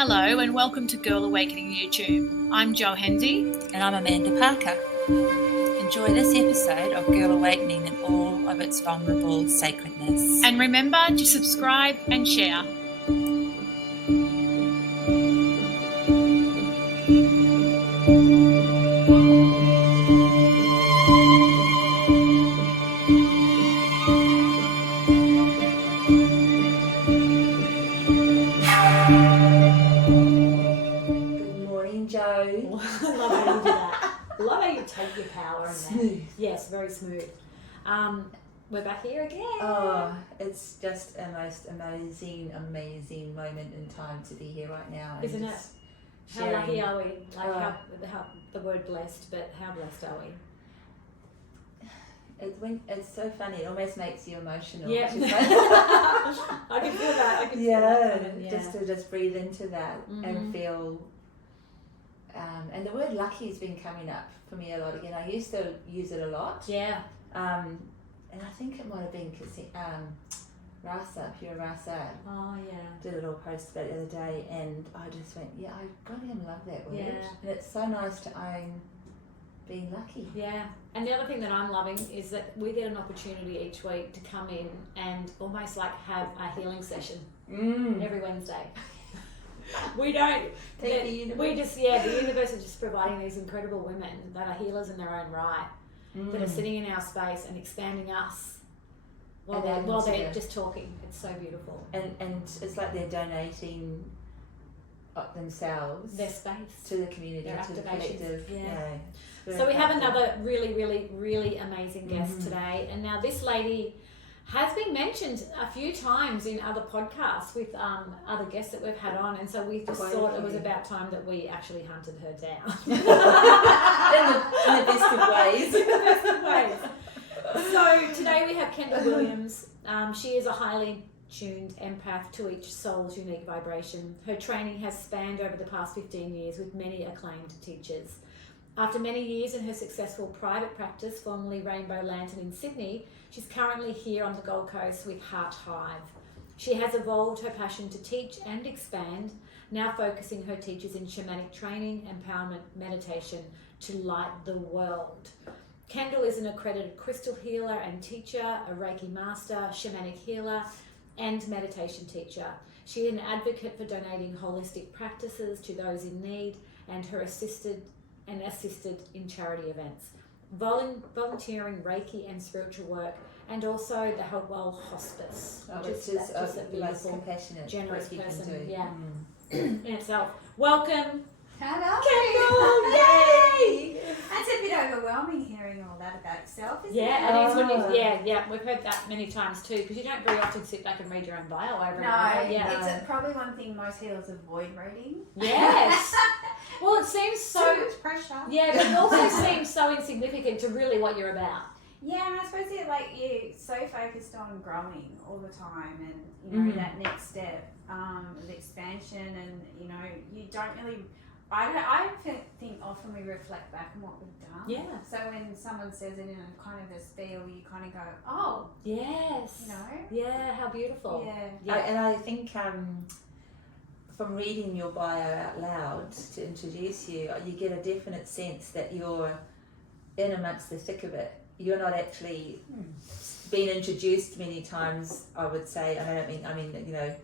Hello and welcome to Girl Awakening YouTube. I'm Jo Hendy. And I'm Amanda Parker. Enjoy this episode of Girl Awakening in all of its vulnerable sacredness. And remember to subscribe and share. Take your power in smooth. That. Yes, very smooth. We're back here again. Oh, it's just a most amazing moment in time to be here right now. Isn't it? How lucky are we? Like how the word blessed, but how blessed are we? It's so funny. It almost makes you emotional. Yeah. I can feel that. I can feel that. Just breathe into that and feel. And the word lucky has been coming up for me a lot again. I used to use it a lot. Yeah. And I think it might have been Rasa, Pure Rasa. Oh, yeah. Did a little post about it the other day, and I just went, yeah, I goddamn love that word. Yeah. And it's so nice to own being lucky. Yeah. And the other thing that I'm loving is that we get an opportunity each week to come in and almost like have a healing session every Wednesday. We don't. The universe is just providing these incredible women that are healers in their own right, that are sitting in our space and expanding us while they're just talking. It's so beautiful. And it's like they're donating themselves, their space to the community, to the collective. Yeah. So we have another really, really, really amazing guest today, and now this lady has been mentioned a few times in other podcasts with other guests that we've had on, and so we just thought it was about time that we actually hunted her down. in the best of ways. In the best of ways. So today we have Kendall Williams. She is a highly tuned empath to each soul's unique vibration. Her training has spanned over the past 15 years with many acclaimed teachers. After many years in her successful private practice, formerly Rainbow Lantern in Sydney, she's currently here on the Gold Coast with Heart Hive. She has evolved her passion to teach and expand, now focusing her teachers in shamanic training, empowerment, meditation to light the world. Kendall is an accredited crystal healer and teacher, a Reiki master, shamanic healer, and meditation teacher. She is an advocate for donating holistic practices to those in need and assisted in charity events, volunteering Reiki and spiritual work, and also the Hopewell Hospice, which is a beautiful, compassionate, generous person, yeah, in itself. Welcome, Hello, Kendall! Yay! That's a bit overwhelming hearing all that about yourself, isn't it? Yeah, it is when you, we've heard that many times too, because you don't very often sit back and read your own bio over and over. Yeah, it's probably one thing most healers avoid reading. Yes. Well, it seems so much pressure. Yeah, but it also seems so insignificant to really what you're about. Yeah, and I suppose you're so focused on growing all the time, and you know that next step of expansion, and you know you don't really. I think often we reflect back on what we've done. Yeah. So when someone says it in a kind of a spiel, you kind of go, oh. Yes. You know. Yeah. How beautiful. Yeah. And I think from reading your bio out loud to introduce you, you get a definite sense that you're in amongst the thick of it. You're not actually being introduced many times, I would say. I mean, you know,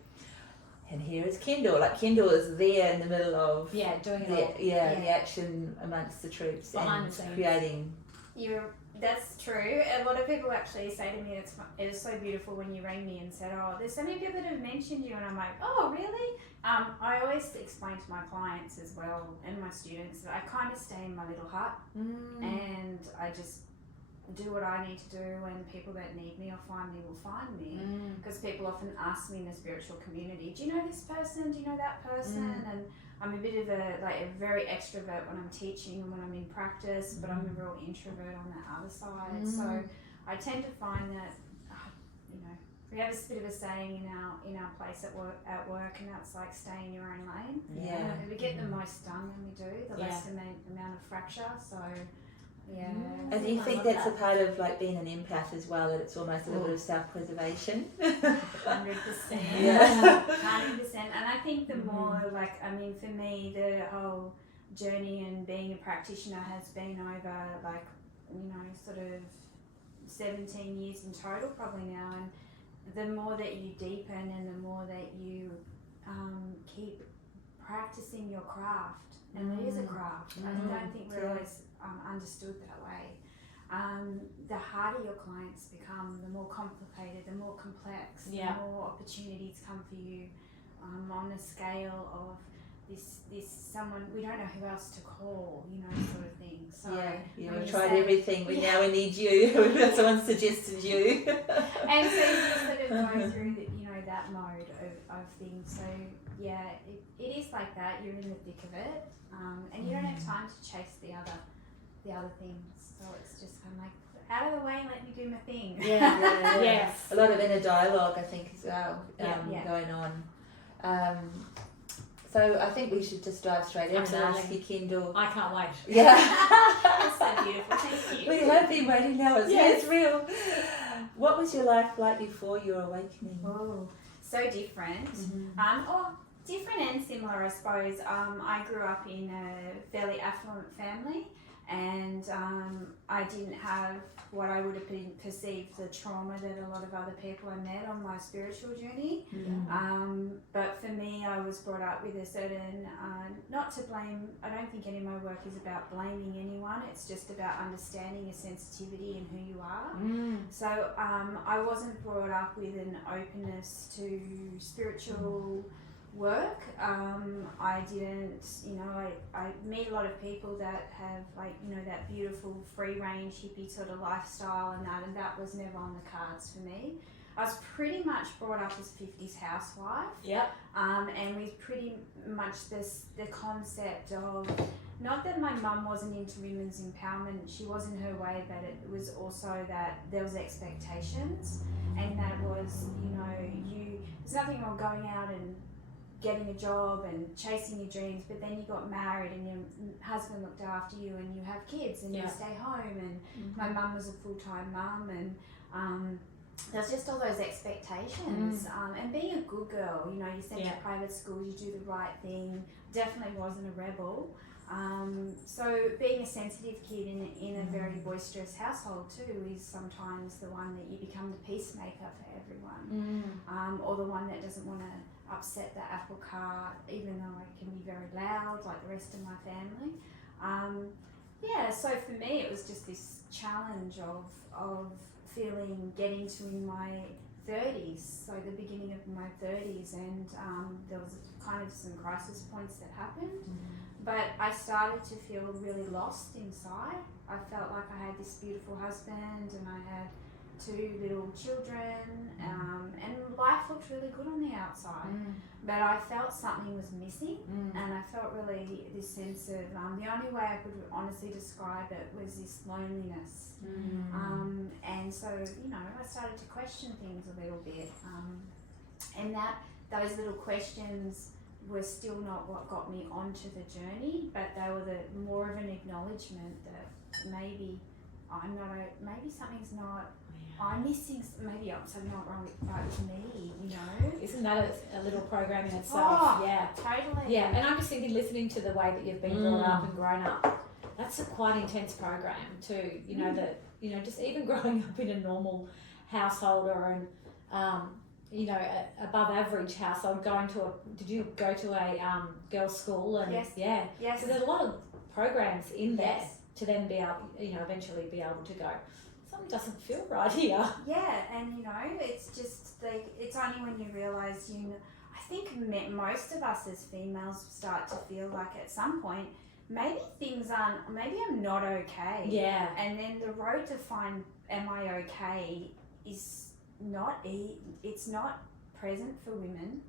and here is Kendall. Like Kendall is there in the middle of doing it all. The action amongst the troops behind and the scenes. Creating. That's true. A lot of people actually say to me, it was so beautiful when you rang me and said, oh, there's so many people that have mentioned you, and I'm like, oh, really? I always explain to my clients as well and my students that I kind of stay in my little hut and I just do what I need to do, and people that need me or find me will find me, because people often ask me in the spiritual community, do you know this person, do you know that person, and I'm a bit of a very extrovert when I'm teaching and when I'm in practice, but I'm a real introvert on the other side, so I tend to find that you know, we have this bit of a saying in our place at work, and that's like stay in your own lane. We get the most done when we do, the less amount of fracture, so Yeah. And do you I think love that's a that. part of like being an empath as well, that it's almost a little bit of self-preservation? 100%. Yeah. 100%. And I think the more, like, I mean, for me, the whole journey and being a practitioner has been over, like, you know, sort of 17 years in total probably now. And the more that you deepen and the more that you keep practicing your craft, and it is a craft. I don't think we're always understood that way. The harder your clients become, the more complicated, the more complex, the more opportunities come for you on a scale of this someone, we don't know who else to call, you know, sort of thing. So we've tried everything, but now we need you. Someone suggested you. And so you sort of go through that mode of things. So yeah, it is like that. You're in the thick of it, and you don't have time to chase the other things. So it's just kind of like, out of the way, let me do my thing. Yes. A lot of inner dialogue, I think, as well, going on. So I think we should just dive straight in and ask you, Kendall. I can't wait. That's so beautiful. Thank you. We have been waiting now. It's real. What was your life like before your awakening? Oh, so different. Different and similar, I suppose. I grew up in a fairly affluent family, and I didn't have what I would have been perceived the trauma that a lot of other people I met on my spiritual journey. But for me, I was brought up with a certain, not to blame, I don't think any of my work is about blaming anyone, it's just about understanding your sensitivity and who you are. So I wasn't brought up with an openness to spiritual work. I didn't, I meet a lot of people that have, like, that beautiful free range hippie sort of lifestyle and that was never on the cards for me. I was pretty much brought up as 50s housewife. And with pretty much the concept of, not that my mum wasn't into women's empowerment, she was in her way, but it was also that there was expectations, and that was, there's nothing wrong going out and getting a job and chasing your dreams, but then you got married and your husband looked after you and you have kids and you stay home, and my mum was a full-time mum, and there's just all those expectations, and being a good girl, you send to private school, you do the right thing, definitely wasn't a rebel. So being a sensitive kid in a very boisterous household too is sometimes the one that you become the peacemaker for everyone, or the one that doesn't want to upset the apple cart, even though I can be very loud like the rest of my family. So for me it was just this challenge of getting to in my 30s, so the beginning of my 30s, and there was kind of some crisis points that happened, but I started to feel really lost inside. I felt like I had this beautiful husband and I had 2 little children, and life looked really good on the outside, but I felt something was missing, and I felt really this sense of, the only way I could honestly describe it was this loneliness, and so, I started to question things a little bit, and those little questions were still not what got me onto the journey, but they were more of an acknowledgement that maybe maybe something's not, I'm missing, maybe something not right with me, Isn't that a little program in itself? Oh, totally. Yeah, and I'm just thinking, listening to the way that you've been brought up and grown up, that's a quite intense program too, that, just even growing up in a normal household or above average household, did you go to a girls' school? And Yes. Yes. So there's a lot of programs in there to then be able, eventually be able to go, something doesn't feel right here. Yeah, and it's just it's only when you realise, I think most of us as females start to feel like at some point, maybe I'm not okay. Yeah. And then the road to find, am I okay, is it's not present for women.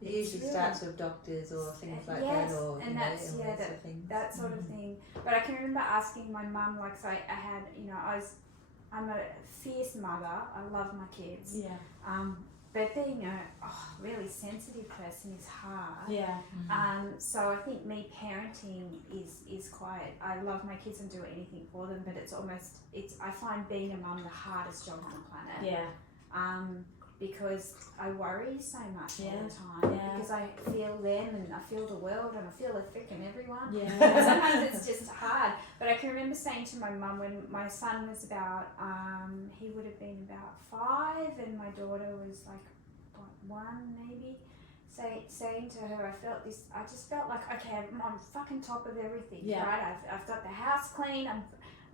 It usually starts with doctors or things like that, or and that's that sort of thing. But I can remember asking my mum, like, so I had, I'm a fierce mother. I love my kids. Yeah. but being a really sensitive person is hard. Yeah. So I think me parenting is quite. I love my kids and do anything for them, but I find being a mum the hardest job on the planet. Yeah. Because I worry so much all Yeah. the time. Yeah. Because I feel them and I feel the world and I feel the freaking everyone. Yeah. And sometimes it's just hard. But I can remember saying to my mum when my son was about, he would have been about 5 and my daughter was like, 1 maybe, saying to her, I just felt like, okay, I'm on fucking top of everything, Yeah. right? I've got the house clean,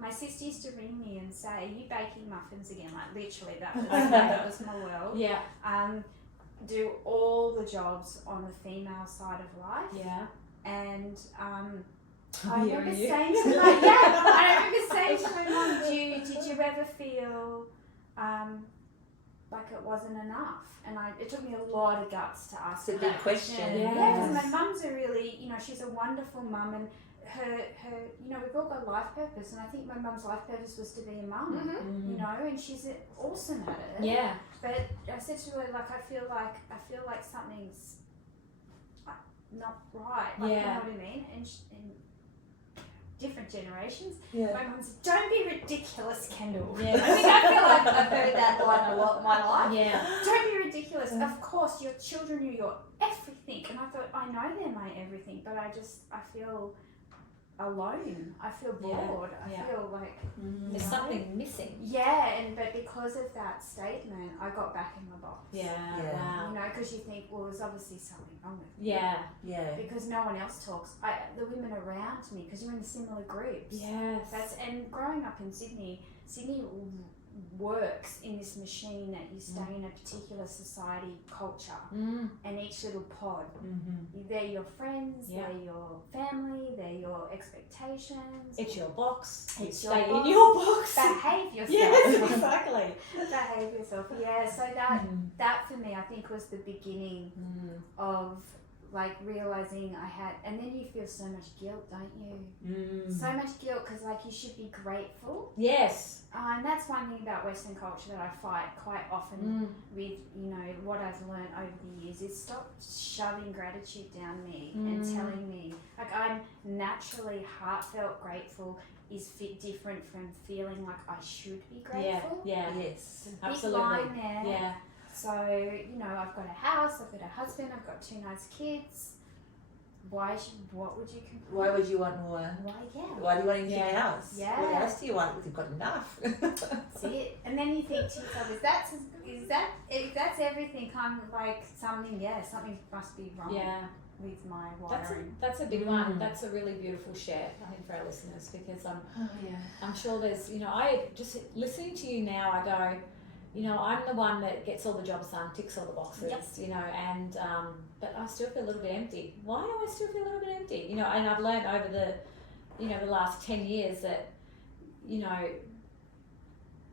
my sister used to ring me and say, "Are you baking muffins again?" Like literally, that was my world. Yeah. Do all the jobs on the female side of life. Yeah. And I'm I hearing remember you. saying to my I remember saying to my mum, "Did you ever feel like it wasn't enough?" And it took me a lot of guts to ask. It's a big question. Yeah, Yes. because my mum's a really, she's a wonderful mum, and her, we've all got life purpose, and I think my mum's life purpose was to be a mum, and she's awesome at it. Yeah. But I said to her, like, I feel like something's not right. Like, Yeah. you know what I mean? And different generations. Yeah. My mum said, "Don't be ridiculous, Kendall." Yeah. I feel like I've heard that line a lot in my life. Yeah. Don't be ridiculous. Of course, your children are your everything. And I thought, I know they're my everything, but I feel alone. I feel bored. Yeah. I feel like There's something missing. yeah, but because of that statement, I got back in my box. Yeah. Yeah. Wow. Because you think, well, there's obviously something wrong with me. Yeah. Yeah. Because no one else talks. The women around me, because you're in similar groups. Yes. And growing up in Sydney works in this machine that you stay in a particular society culture, and each little pod. They're your friends, Yeah. they're your family, they're your expectations. It's your box. You It's your stay in box. your box. Behave yourself. Yes, exactly. Behave yourself. Yeah. So that for me, I think, was the beginning of like realizing I had, and then you feel so much guilt, don't you? So much guilt because like you should be grateful. Yes. And that's one thing about Western culture that I fight quite often with, what I've learned over the years is stop shoving gratitude down me and telling me, like, I'm naturally heartfelt grateful is different from feeling like I should be grateful. Yeah. Yes. Big Absolutely. line there. Yeah. So, I've got a house, I've got a husband, I've got 2 nice kids. What would you compare? Why would you want more? Why, yeah. Why do you want anything Yeah. else? Yeah. What else do you want? You've got enough. That's it. And then you think to yourself, if that's everything, I'm like something must be wrong Yeah. with my wiring. That's a big one. That's a really beautiful share, I think, for our listeners, because I'm sure there's, I just listening to you now, I go, I'm the one that gets all the jobs done, ticks all the boxes, and but I still feel a little bit empty. Why do I still feel a little bit empty? And I've learned over the last 10 years that,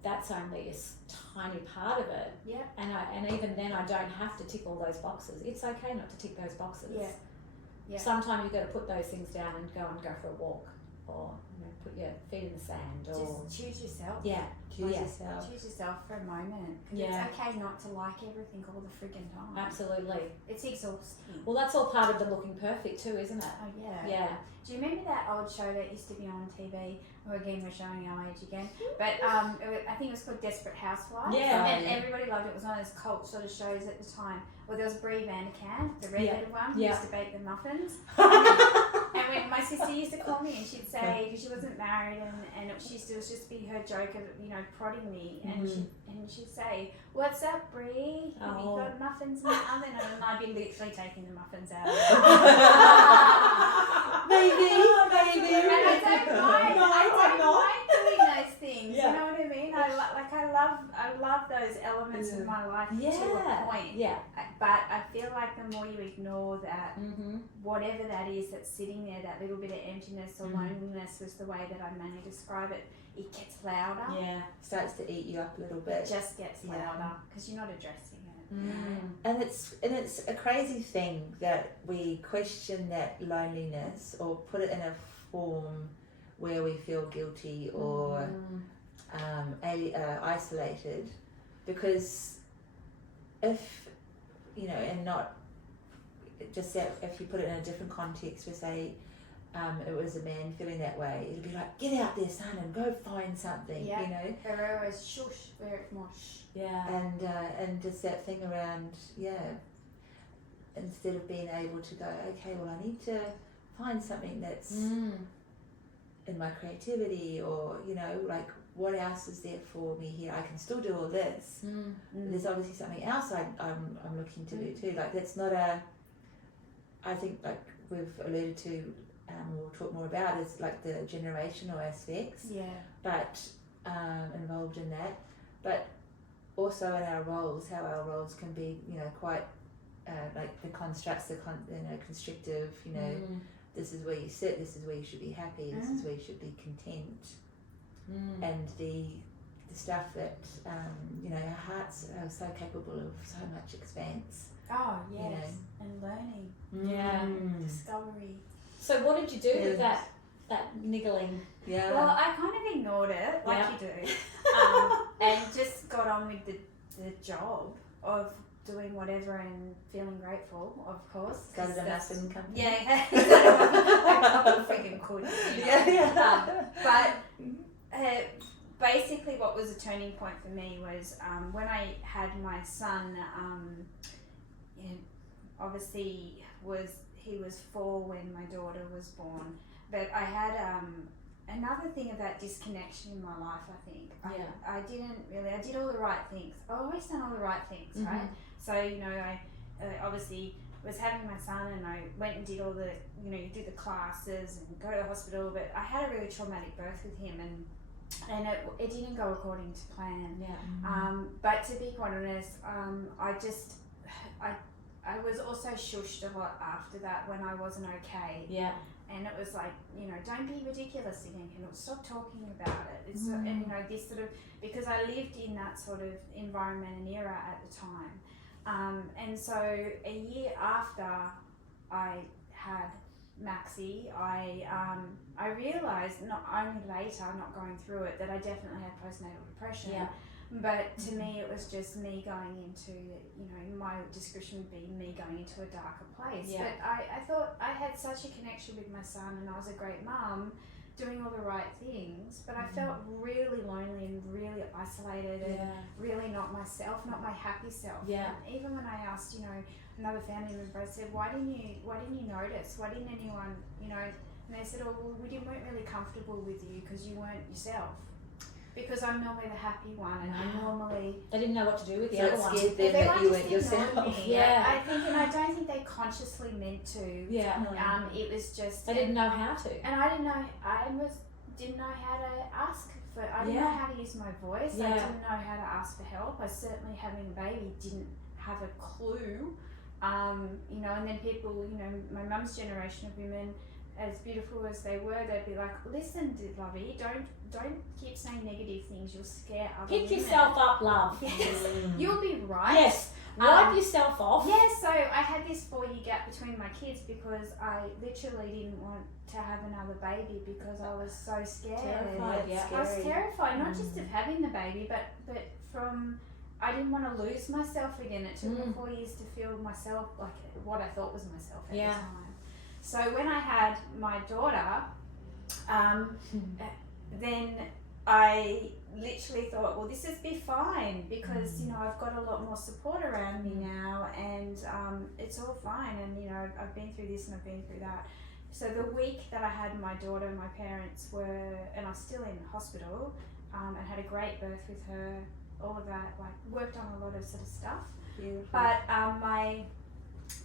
that's only a tiny part of it. Yeah. And even then I don't have to tick all those boxes. It's okay not to tick those boxes. Yeah. Yeah. Sometimes you've got to put those things down and go for a walk, or put your feet in the sand, or Just choose yourself. yeah. Choose Yeah. yourself. Choose yourself for a moment. 'Cause Yeah. it's okay not to like everything all the friggin' time. Absolutely. It's exhausting. Well, that's all part of the looking perfect too, isn't it? Oh yeah. Yeah. Do you remember that old show that used to be on TV? Well, again, we're showing our age again. But I think it was called Desperate Housewives. Yeah. And everybody loved it. It was one of those cult sort of shows at the time. Well, there was Brie Vanderkamp, the redheaded one, who used to bake the muffins. And when my sister used to call me and she'd say, because she wasn't married, and it was just be her joke of, prodding me. And she'd say, "What's up, Brie? Have you got muffins in the oven?" And I'd be literally taking the muffins out of it. Maybe. And I don't mind. I don't mind doing those things. Yeah. You know what I mean? I love those elements of my life to a point. Yeah. But I feel like the more you ignore that, Mm-hmm. whatever that is that's sitting there, that little bit of emptiness or loneliness was the way that I mainly describe it. It gets louder. Yeah. Starts to eat you up a little It bit. just gets louder because you're not addressing it. And it's a crazy thing that we question that loneliness or put it in a form where we feel guilty or isolated, because if, you know, and not just that if you put it in a different context, where say it was a man feeling that way, it'd be like, get out there, son, and go find something, Yeah. you know. Herrera is shush, where it's mosh. Yeah. And just that thing around, instead of being able to go, okay, well, I need to find something that's in my creativity, or, you know, like, what else is there for me here? I can still do all this. There's obviously something else I'm looking to do too. Like, that's not I think, like we've alluded to, we'll talk more about, is like the generational aspects. Yeah. But involved in that, but also in our roles, how our roles can be, you know, quite like the constructs, constrictive, you know, this is where you sit, this is where you should be happy, this is where you should be content, and the stuff that, you know, our hearts are so capable of so much expanse. Oh, yes. You know. And learning. Yeah. Discovery. So what did you do with that niggling? Yeah. Well, I kind of ignored it, like Yeah. you do, and just got on with the job of doing whatever and feeling grateful, of course. Started a massive company. Yeah, I freaking could. You know? Yeah. But basically, what was a turning point for me was when I had my son. Obviously, he was 4 when my daughter was born, but I had another thing of that disconnection in my life. I think I did all the right things. I always done all the right things, right? So, you know, I obviously was having my son, and I went and did all the, you know, you do the classes and go to the hospital, but I had a really traumatic birth with him, and it didn't go according to plan. Yeah. But to be quite honest, I was also shushed a lot after that when I wasn't okay. Yeah. And it was like, you know, don't be ridiculous again, Kendall. Stop talking about it. It's and, you know, this sort of, because I lived in that sort of environment and era at the time. And so a year after I had Maxie, I realised, not only later, not going through it, that I definitely had postnatal depression. Yeah. But to me, it was just me going into, you know, my description would be me going into a darker place. Yeah. But I thought I had such a connection with my son, and I was a great mum, doing all the right things, but I felt really lonely and really isolated and really not myself, not my happy self. Yeah. And even when I asked, you know, another family member, I said, why didn't you notice? Why didn't anyone, you know? And they said, oh, well, we weren't really comfortable with you because you weren't yourself. Because I'm normally the happy one, and I normally... They didn't know what to do with the So other it one. scared them that you weren't yourself. Yeah. I think, and I don't think they consciously meant to. Yeah. It was just... They didn't know how to. And I didn't know how to ask for... I didn't know how to use my voice. Yeah. I didn't know how to ask for help. I certainly, having a baby, didn't have a clue. You know, and then people, you know, my mum's generation of women, as beautiful as they were, they'd be like, listen, lovey, don't keep saying negative things, you'll scare other Pick women. yourself up, love. Yes, you'll be right. Yes, wipe yourself off. Yeah, so I had this 4-year gap between my kids because I literally didn't want to have another baby because I was so scared. Terrified, yeah. I was terrified, not just of having the baby, but from... I didn't want to lose myself again. It took me 4 years to feel myself, like what I thought was myself at the time. So when I had my daughter, then I literally thought, well, this is be fine because, you know, I've got a lot more support around me now, and it's all fine, and, you know, I've been through this and I've been through that. So the week that I had my daughter, my parents were, and I was still in hospital, and had a great birth with her, all of that, like worked on a lot of sort of stuff. Beautiful. But my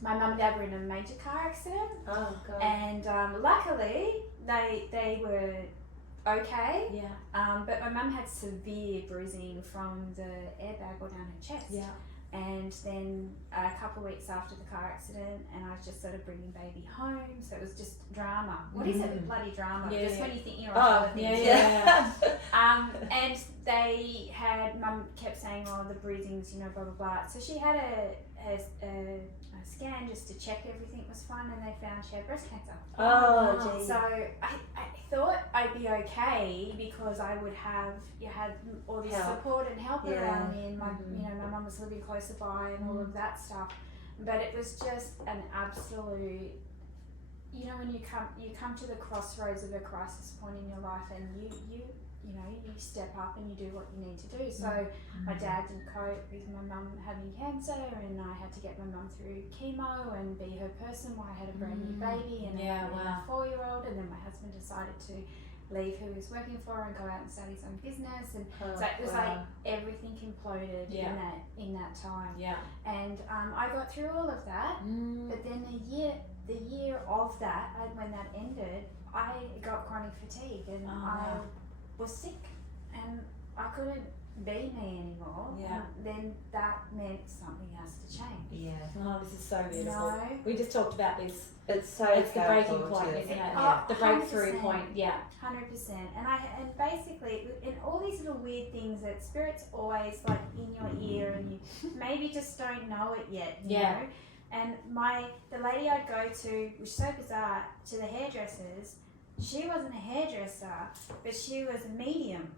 mum and dad were in a major car accident. Oh, God. And luckily they were okay. Yeah. But my mum had severe bruising from the airbag all down her chest. Yeah. And then a couple of weeks after the car accident, and I was just sort of bringing baby home, so it was just drama. What is it with bloody drama? Yeah, Just yeah. when you think you're on other things. Yeah. And they had, mum kept saying, oh, the bruisings, you know, blah, blah, blah. So she had a scan just to check everything was fine, and they found she had breast cancer. Oh, geez. So I thought I'd be okay because I would have had all this Help. support and help Yeah. around me, and my Mhm. my mum was living closer by and all of that stuff. But it was just an absolute, when you come to the crossroads of a crisis point in your life, and you step up and you do what you need to do. So my dad didn't cope with my mum having cancer, and I had to get my mum through chemo and be her person while I had a brand new baby and a 4-year-old. And then my husband decided to leave who he was working for and go out and start his own business. And so it was like everything imploded in that time. Yeah. And I got through all of that. But then the year of that, when that ended, I got chronic fatigue, and I was sick, and I couldn't be me anymore. Yeah. And then that meant something has to change. Yeah. Oh, this is so beautiful. No. We just talked about this. It's so It's the breaking powerful point, to- isn't it? Yeah. The breakthrough 100%. point. Yeah. 100%. And basically, in all these little weird things that Spirit's always like in your ear, and you maybe just don't know it yet. You know? And the lady I'd go to, which is so bizarre, to the hairdressers. She wasn't a hairdresser, but she was a medium.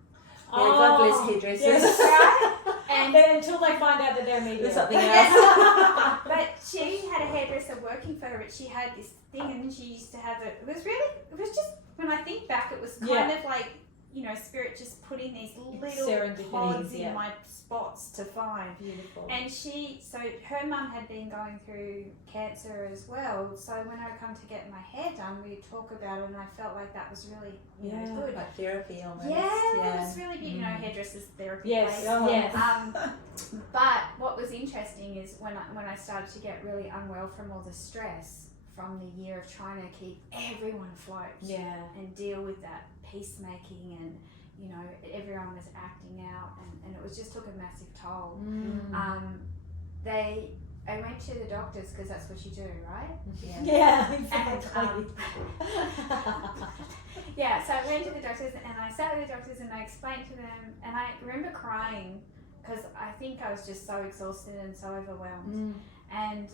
Yeah, God bless hairdressers. Yes. Right? And then until they find out that they're media. There's something else. But she had a hairdresser working for her, but she had this thing, and she used to have it. It was just, when I think back, it was kind of like, Spirit just putting these little Serendipities, pods in my spots to find. Beautiful. And so her mum had been going through cancer as well. So when I come to get my hair done, we'd talk about it, and I felt like that was really good. Like therapy almost. Yeah, it was really good. Hairdressers therapy. Yes, place. yes. But what was interesting is when I started to get really unwell from all the stress from the year of trying to keep everyone afloat. Yeah. And deal with that peacemaking, and everyone was acting out, and it was just took a massive toll. I went to the doctors because that's what you do, right? Yeah, exactly. So I went to the doctors, and I sat with the doctors, and I explained to them, and I remember crying because I think I was just so exhausted and so overwhelmed. And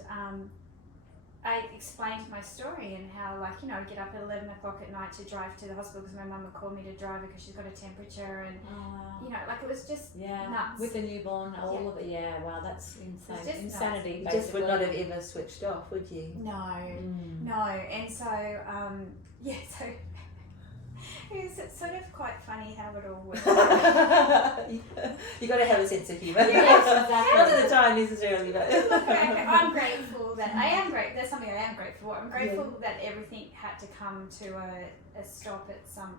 I explained my story and how, I'd get up at 11 o'clock at night to drive to the hospital because my mum would call me to drive her because she's got a temperature, and it was just nuts. With the newborn, all of it. Yeah, wow, that's insane. It's just Insanity. You just would not have ever switched off, would you? No, and so so it's sort of quite funny how it all works. You got to have a sense of humour. Yes, exactly. Not at the time necessarily, but I'm grateful that That's something I am grateful for. I'm grateful that everything had to come to a stop at some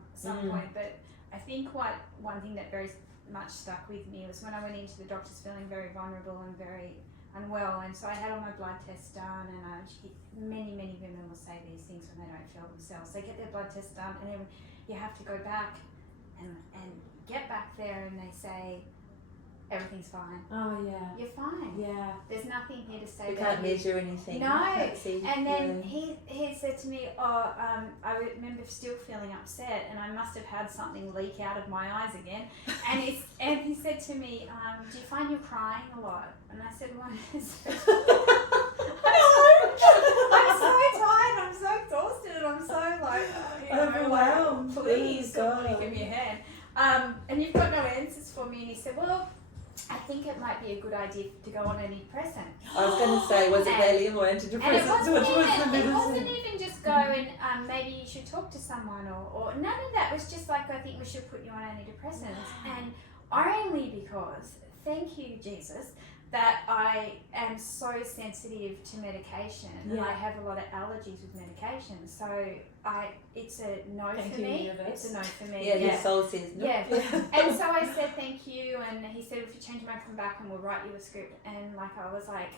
point. But I think one thing that very much stuck with me was when I went into the doctors feeling very vulnerable and very unwell, and so I had all my blood tests done, and many women will say these things when they don't feel themselves. They get their blood tests done, and then you have to go back and get back there, and they say everything's fine. Oh yeah. You're fine. Yeah. There's nothing here to say. We can't measure anything. No. Can't see. And then he said to me, I remember still feeling upset, and I must have had something leak out of my eyes again. And he said to me, do you find you're crying a lot? And I said, well, I'm so tired, I'm so exhausted, and I'm so overwhelmed. Please, God. somebody give me a hand. And you've got no answers for me. And he said, well, I think it might be a good idea to go on antidepressant. I was going to say, was it Valium or antidepressants? And it Which wasn't even just go and maybe you should talk to someone, or none of that. It was just like, I think we should put you on antidepressants. And only because, thank you, Jesus, that I am so sensitive to medication, and I have a lot of allergies with medication. So it's a no for me. It's a no for me. Yeah, your soul says no. Yeah. And so I said thank you, and he said if you change your mind, come back and we'll write you a script. And I was like,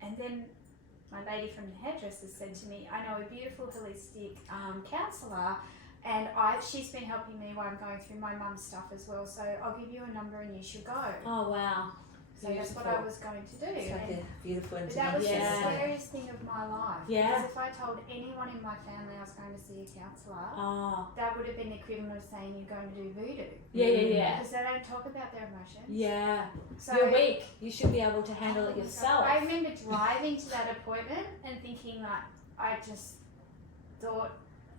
and then my lady from the hairdresser said to me, I know a beautiful holistic counsellor, and she's been helping me while I'm going through my mum's stuff as well. So I'll give you a number and you should go. Oh wow. So that's what I was going to do. It's like And a beautiful but that was intervention. the Yeah. scariest thing of my life. Yeah. Because if I told anyone in my family I was going to see a counsellor, that would have been the equivalent of saying you're going to do voodoo. Yeah. Because they don't talk about their emotions. Yeah. So You're weak. You should be able to handle it yourself. I remember driving to that appointment and thinking like, I just thought,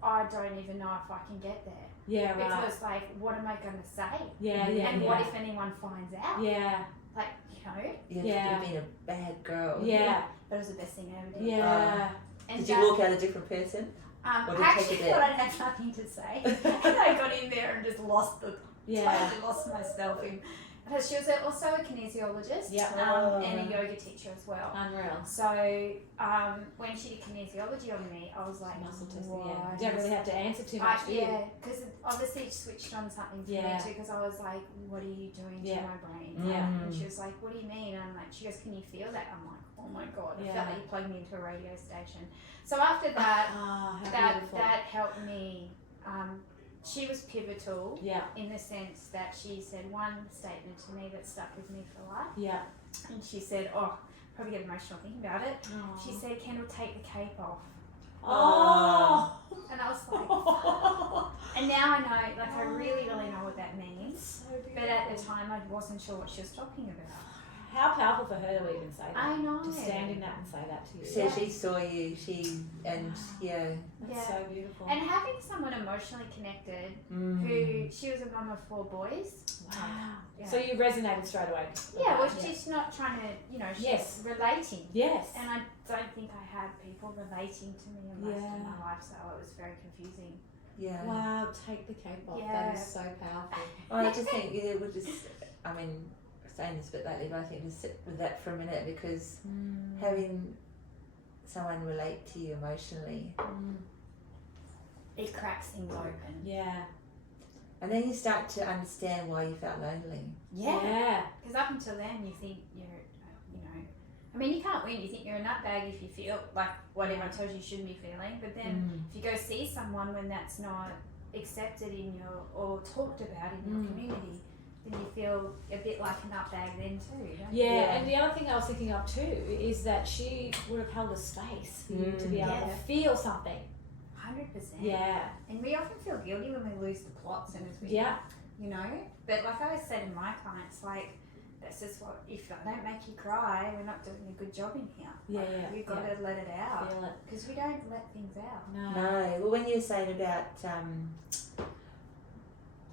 I don't even know if I can get there. Yeah, right. Because like, what am I going to say? Yeah. And what if anyone finds out? Yeah. Like, you know. Yeah. You've been a bad girl. Yeah. But it was the best thing I ever did. Yeah. And Did you walk out a different person? I Or did you actually take it thought I'd had nothing to say. And I got in there and just totally lost myself in. Because she was also a kinesiologist and a yoga teacher as well. Unreal. So when she did kinesiology on me, I was like, Muscle test. what? Yeah. You don't really have to answer too much, do you? Yeah, because obviously it switched on something for me Yeah. too. Because I was like, what are you doing Yeah. to my brain? Yeah. And she was like, what do you mean? And I'm like, she goes, can you feel that? I'm like, oh my god, I Yeah. felt like you plugged me into a radio station. So after that, How that beautiful. helped me. She was pivotal Yeah. in the sense that she said one statement to me that stuck with me for life. Yeah. And she said, probably get emotional thinking about it. She said, Kendall, take the cape off. Oh. And I was like, and now I know, like I really know what that means. So But at the time I wasn't sure what she was talking about. How powerful for her to even say that. I know. To stand in that and say that to you. So she saw you, That's Yeah. so beautiful. And having someone emotionally connected she was a mum of 4 boys. Wow. Yeah. So you resonated straight away. Yeah, well, she's not trying to, she's Yes. relating. Yes. And I don't think I had people relating to me in most of Yeah. my life, so it was very confusing. Yeah. Wow, take the cape off. Yeah. That is so powerful. I just think we'll just, saying this a bit lately, but I think just sit with that for a minute because having someone relate to you emotionally, It cracks things open. Yeah. and then you start to understand why you felt lonely. Yeah. Because up until then, you think you can't win. You think you're a nutbag if you feel like what everyone tells you shouldn't be feeling. But then if you go see someone when that's not accepted in your, or talked about in your community, then you feel a bit like a nutbag then too, don't you? Yeah, and the other thing I was thinking of too is that she would have held a space for you to be able to feel something. 100%. Yeah. And we often feel guilty when we lose the plot as soon as we, Yeah. But like I always say to my clients, like, that's just what, if I don't make you cry, we're not doing a good job in here. Yeah, Like, yeah, We've got to let it out. Feel it. Because we don't let things out. No, well, when you were saying about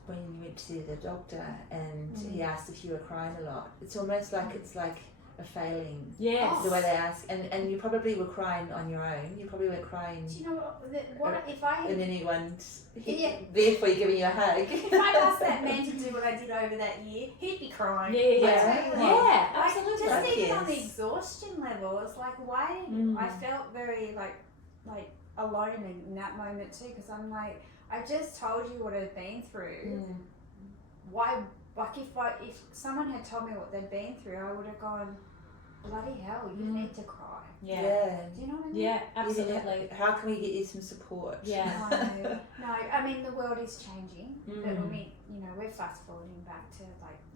when you went to the doctor and he asked if you were crying a lot, it's almost like it's like a failing. Yes. The way they ask, and you probably were crying on your own. You probably weren't crying Do you know what if I in anyone's Yeah. there for you giving you a hug. if I'd asked that man to do what I did over that year, he'd be crying. Yeah, yeah, I yeah. tell you what. Yeah, Like, absolutely. just even on the Yes. exhaustion level, it's like why I felt very like alone in that moment too, because I'm like, I just told you what I've been through. Why? Like if someone had told me what they'd been through, I would have gone, bloody hell, you need to cry. Yeah. Do you know what I mean? Yeah, absolutely. How can we get you some support? Yeah. No, I mean the world is changing, but when we, we're fast forwarding back to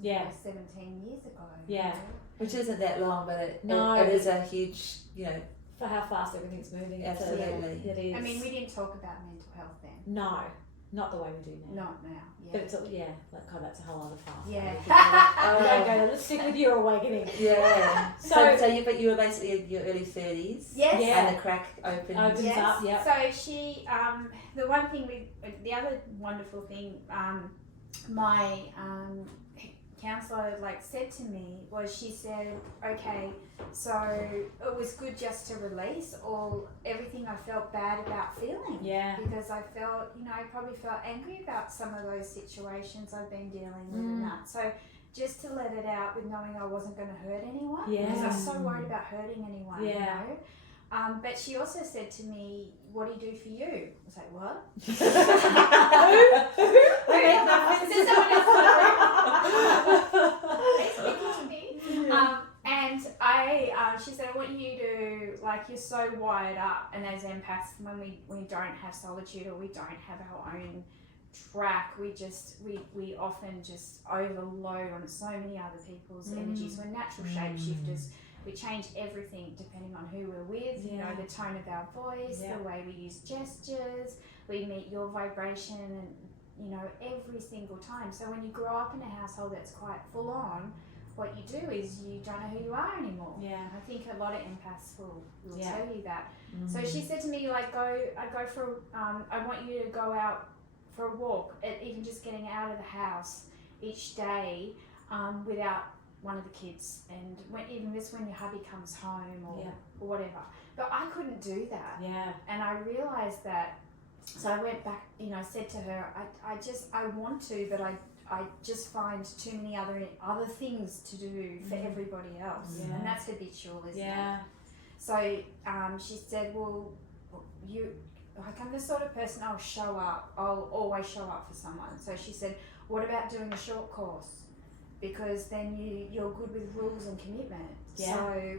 Yeah. 17 years ago. Yeah. Which isn't that long, but it is a huge, For how fast everything's moving. Absolutely. It is. I mean, we didn't talk about mental health then. No, not the way we do now. Not now. But it's God, that's a whole other fast. Yeah. Let's stick with your awakening. Yeah. So you were basically in your early 30s. Yes. Yeah. And the crack opened. Opens up, yeah. So she, the one thing the other wonderful thing, my counsellor said to me was, she said, okay, so it was good just to release everything I felt bad about feeling. Yeah. Because I felt, I probably felt angry about some of those situations I've been dealing with and that. So just to let it out with knowing I wasn't going to hurt anyone. Yeah. Because I was so worried about hurting anyone. Yeah. But she also said to me, what do you do for you? I was like, what? Is there someone else in the room? Are you speaking to me? And she said, I want you to, you're so wired up, and as empaths, when we don't have solitude or we don't have our own track. We often just overload on so many other people's energies. We're natural shapeshifters. We change everything depending on who we're with, you know, the tone of our voice, the way we use gestures, we meet your vibration, and, you know, every single time. So when you grow up in a household that's quite full on, what you do is you don't know who you are anymore. Yeah. I think a lot of empaths will tell you that. So she said to me, like, I want you to go out for a walk, even just getting out of the house each day without one of the kids, and even this when your hubby comes home or whatever. But I couldn't do that. Yeah. And I realised that, so I went back, you know, I said to her, I want to, but I just find too many other things to do for everybody else. Yeah. And that's habitual, isn't it? So she said, well, I'm the sort of person, I'll always show up for someone. So she said, what about doing a short course? Because then you're good with rules and commitment. Yeah. So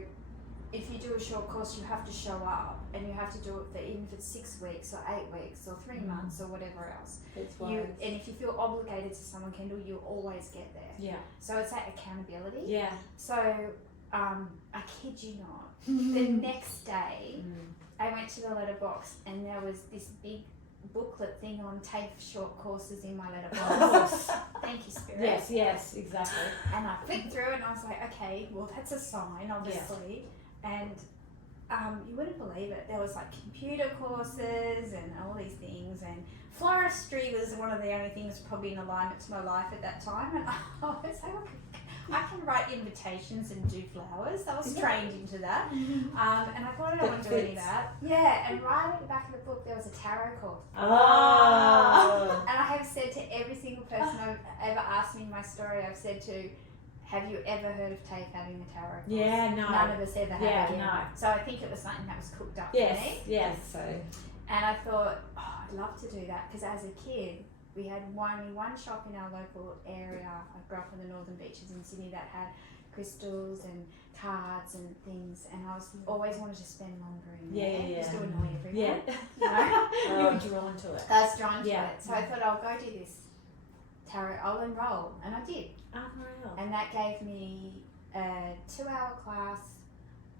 if you do a short course, you have to show up, and you have to do it for even if it's 6 weeks or 8 weeks or 3 months or whatever else. And if you feel obligated to someone, Kendall, you'll always get there. Yeah. So it's that accountability. Yeah. So I kid you not, the next day I went to the letterbox and there was this big booklet thing on TAFE short courses in my letterbox. Thank you, Spirit. Yes, exactly. And I flicked through and I was like, okay, well, that's a sign, obviously. Yeah. And you wouldn't believe it. There was like computer courses and all these things, and floristry was one of the only things probably in alignment to my life at that time. And I was like, I can write invitations and do flowers. I was trained into that. And I thought I don't want to do any of that. Yeah, and right at the back of the book there was a tarot course. Oh. And I have said to every single person I've ever asked me my story, I've said to, have you ever heard of TAFE having a tarot course? Yeah, no. None of us ever have. Yeah, no. So I think it was something that was cooked up for me. Yes. So. And I thought, I'd love to do that, because as a kid, we had only one shop in our local area. I grew up on the northern beaches in Sydney that had crystals and cards and things, and I was always wanted to spend longer in there just to annoy everyone. Yeah. You know? You were drawn to it. I was drawn to it. So I thought, I'll go do this tarot, I'll enroll, and I did. And that gave me a 2-hour class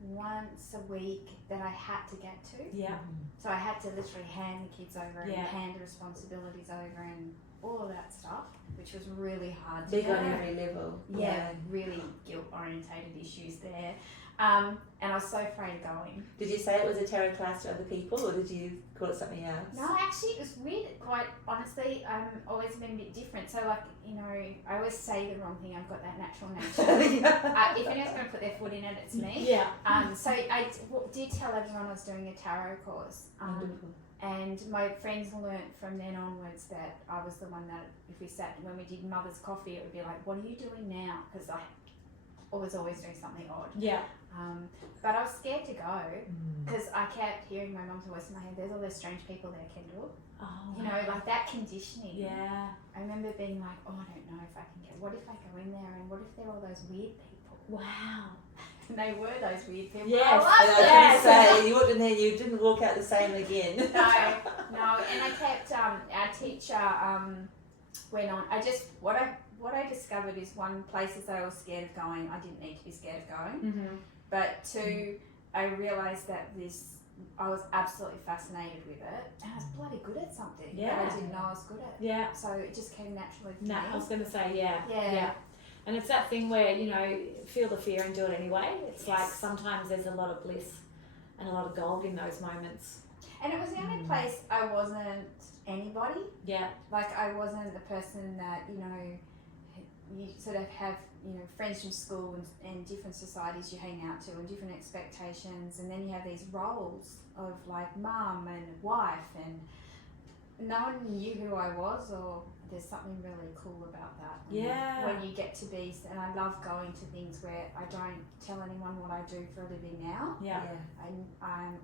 once a week that I had to get to. Yeah. So I had to literally hand the kids over and hand the responsibilities over and all of that stuff, which was really hard to do. Big on every level. Yeah, really guilt-orientated issues there. And I was so afraid of going. Did you say it was a tarot class to other people, or did you call it something else? No, actually it was weird. Quite honestly, always been a bit different. So like, you know, I always say the wrong thing. I've got that natural nature. If anyone's going to put their foot in it, it's me. Yeah. So I did tell everyone I was doing a tarot course. And my friends learnt from then onwards that I was the one that, if we sat, when we did Mother's Coffee, it would be like, what are you doing now? Because I was always doing something odd. Yeah. But I was scared to go because I kept hearing my mum's voice in my head, there's all those strange people there, Kendall. Oh, you know, like that conditioning. Yeah. I remember being like, I don't know if I can what if I go in there and what if they're all those weird people? Wow. And they were those weird people. Yes. I say, you walked in there, you didn't walk out the same again. No. And I kept, our teacher went on, what I discovered is, one, places that I was scared of going, I didn't need to be scared of going. Mm-hmm. But two, I realised that I was absolutely fascinated with it, and I was bloody good at something that I didn't know I was good at. Yeah. So it just came naturally to me. I was going to say, yeah. And it's that thing where, you know, feel the fear and do it anyway. It's like sometimes there's a lot of bliss and a lot of gold in those moments. And it was the only place I wasn't anybody. Yeah. Like I wasn't the person that, you know, you sort of have, you know, friends from school and different societies you hang out to and different expectations, and then you have these roles of like mum and wife, and no one knew who I was or there's something really cool about that. Yeah. When you get to be, and I love going to things where I don't tell anyone what I do for a living now. Yeah. And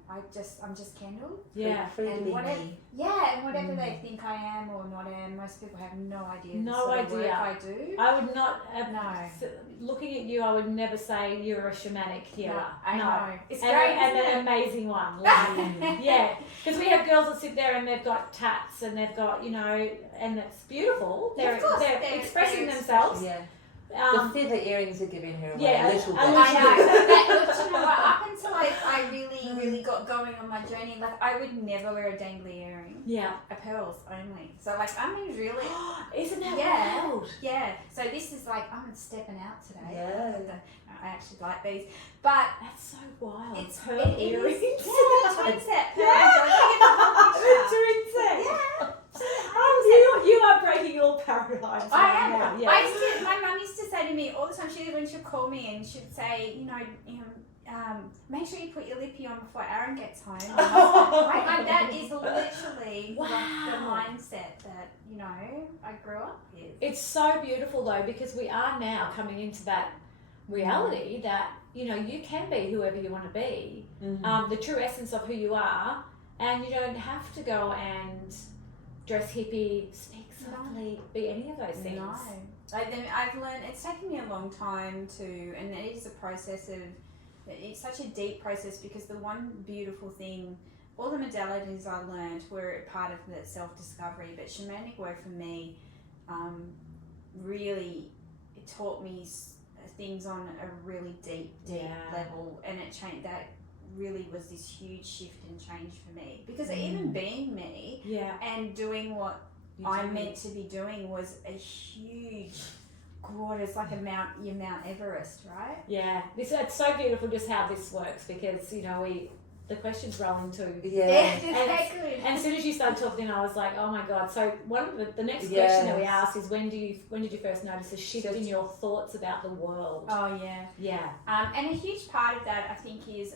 I'm just Kendall. Yeah. Freely whatever, me. yeah, and whatever they think I am or not am, most people have no idea the No sort of work idea. I do. I would not. No. Looking at you, I would never say you're a shamanic healer. No, I know. It's And, great, and isn't an it? amazing one. Like, yeah, because we have girls that sit there and they've got tats and they've got, and it's beautiful. They're, Of course, they're expressing themselves. Yeah. The Um, feather earrings are giving her away yeah, a little bit. a I know. But look, you know what? Up until I really got going on my journey, like I would never wear a dangly earring. yeah. A pearls only. So like I'm really Isn't that Yeah. wild? yeah. So this is like I'm stepping out today. Yeah. I actually like these, but That's so wild. it's Pearl it is- earrings. Yeah, twin set. Yeah. Oh, you are breaking all paradigms. I right am. now. Yeah. My mum used to say to me all the time. When she'd call me and she'd say, make sure you put your lippy on before Aaron gets home. Like that is literally like the Wow. mindset that I grew up with. It's so beautiful though, because we are now coming into that reality that you can be whoever you want to be, the true essence of who you are, and you don't have to go and dress hippie, speak softly, be any of those things. No. I've learned, it's taken me a long time and it is a process it's such a deep process, because the one beautiful thing, all the modalities I learned were part of the self-discovery, but shamanic work for me really taught me things on a really deep level, and it changed. That really was this huge shift and change for me, because even being me and doing what I'm meant to be doing was a huge, gorgeous, like your Mount Everest, right? Yeah, it's so beautiful just how this works, because the questions roll into Yeah. Exactly. And as soon as you started talking, I was like, oh my god. So one of the next question that we asked is, when did you first notice a shift in your thoughts about the world? Oh yeah. Yeah. And a huge part of that, I think, is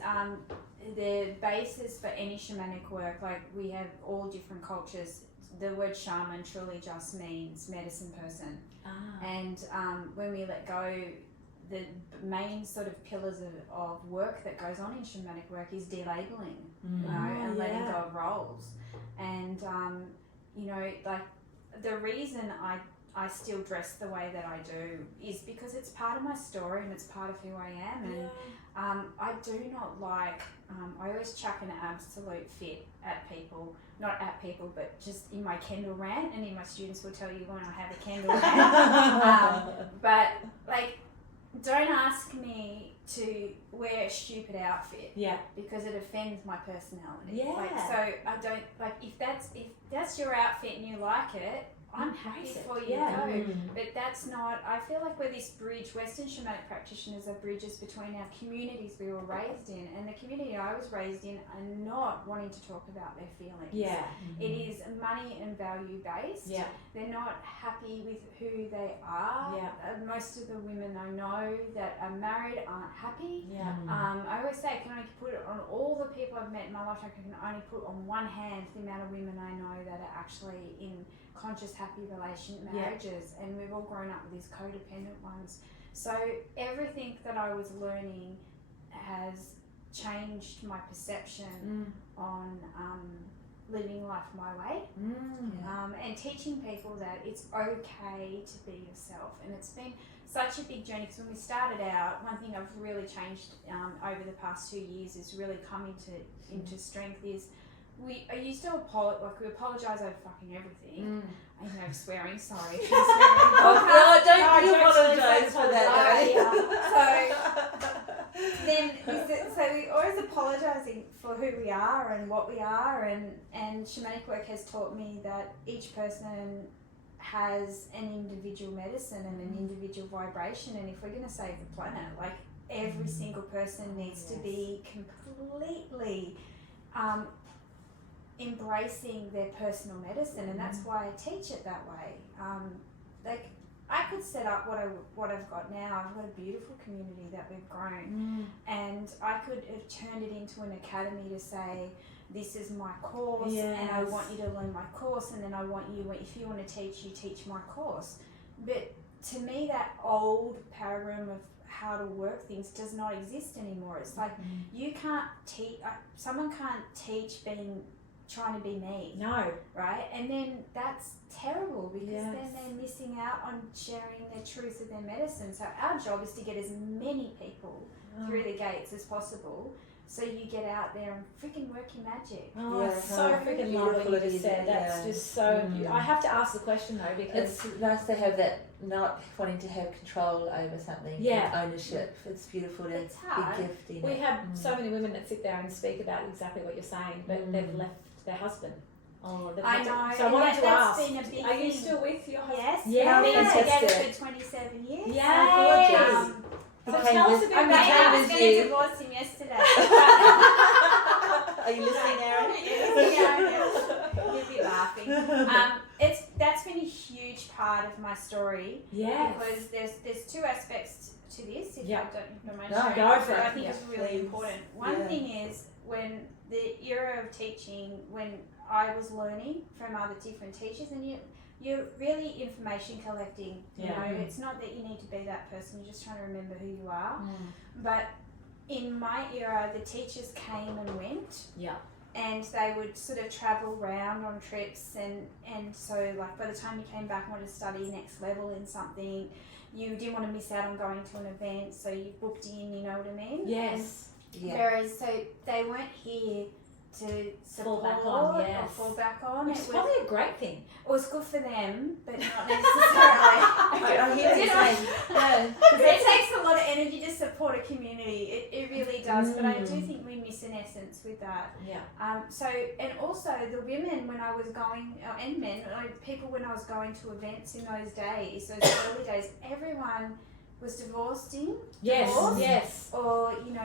the basis for any shamanic work. Like, we have all different cultures. The word shaman truly just means medicine person. And when we let go, the main sort of pillars of work that goes on in shamanic work is delabeling, and letting go of roles. And like, the reason I still dress the way that I do is because it's part of my story and it's part of who I am. And I do not like, I always chuck an absolute fit at people, not at people, but just in my Kendall rant, and my students will tell you when I have a Kendall rant. But like, don't ask me to wear a stupid outfit, because it offends my personality. Like, so I don't like, if that's your outfit and you like it, I'm happy for you to go. But that's not, I feel like we're this bridge, Western shamanic practitioners are bridges between our communities we were raised in, and the community I was raised in are not wanting to talk about their feelings. It is money and value based. They're not happy with who they are. Most of the women I know that are married aren't happy. I always say I can only put it on all the people I've met in my life, I can only put on one hand the amount of women I know that are actually in conscious, happy marriages, and we've all grown up with these codependent ones. So everything that I was learning has changed my perception on living life my way, and teaching people that it's okay to be yourself. And it's been such a big journey, because when we started out, one thing I've really changed over the past 2 years is really come into strength is we used to apologise over fucking everything. Swearing, sorry. Don't apologise for that. So we're always apologising for who we are and what we are, and shamanic work has taught me that each person has an individual medicine and an individual vibration, and if we're going to save the planet, like, every single person needs to be completely embracing their personal medicine, and that's why I teach it that way. Like, I could set up what I've got now. I've got a beautiful community that we've grown, and I could have turned it into an academy to say, this is my course, and I want you to learn my course, and then I want you, if you want to teach, you teach my course. But to me, that old paradigm of how to work things does not exist anymore. It's like you can't teach, someone can't teach trying to be me. No. Right? And then that's terrible, because then they're missing out on sharing the truth of their medicine. So our job is to get as many people through the gates as possible, so you get out there and freaking work your magic. So freaking love what you just said. That's just so beautiful. I have to ask the question though, because it's nice to have that, not wanting to have control over something, ownership. It's beautiful to be gifting. We have so many women that sit there and speak about exactly what you're saying, but they've left their husband. I know. So I wanted to ask, been a big are you thing. still with your husband? Yes. Yeah. We've been Fantastic. together for 27 years. Yes. So tell us a bit I about was going to divorce him yesterday. Are you listening, Aaron? You'll be laughing. That's been a huge part of my story. Yes. Because there's two aspects to this. If I don't mind No, sharing, go for but I it. think it's really important. One thing is, when the era of teaching, when I was learning from other different teachers, and you're really information collecting. You know, it's not that you need to be that person. You're just trying to remember who you are. But in my era, the teachers came and went. Yeah. And they would sort of travel around on trips, and so like by the time you came back and wanted to study next level in something, you didn't want to miss out on going to an event, so you booked in. You know what I mean? Yes. Whereas, so they weren't here to support or fall back on. Which is probably a great thing. It was good for them, but not necessarily. I hear what you're saying. Because it takes a lot of energy to support a community. It really does. But I do think we miss an essence with that. Yeah. So, and also the women when I was going, and men, people when I was going to events in those days, those early days, everyone was divorced, or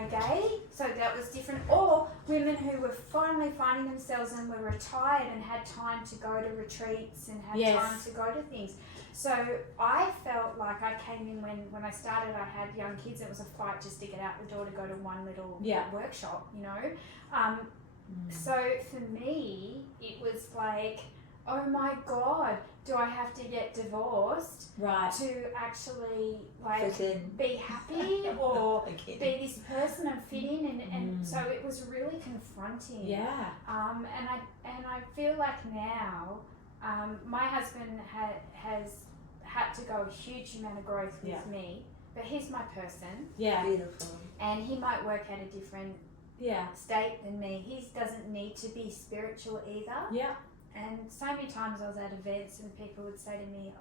gay, so that was different, or women who were finally finding themselves and were retired and had time to go to retreats and had time to go to things. So I felt like I came in when I started, I had young kids, it was a fight just to get out the door to go to one little workshop, so for me it was like, oh my God, do I have to get divorced to actually be happy or be this person and fit in? And so it was really confronting. Yeah. And I feel like now, my husband has had to go a huge amount of growth with me, but he's my person. Yeah. Beautiful. And he might work at a different state than me. He doesn't need to be spiritual either. Yeah. And so many times I was at events and people would say to me,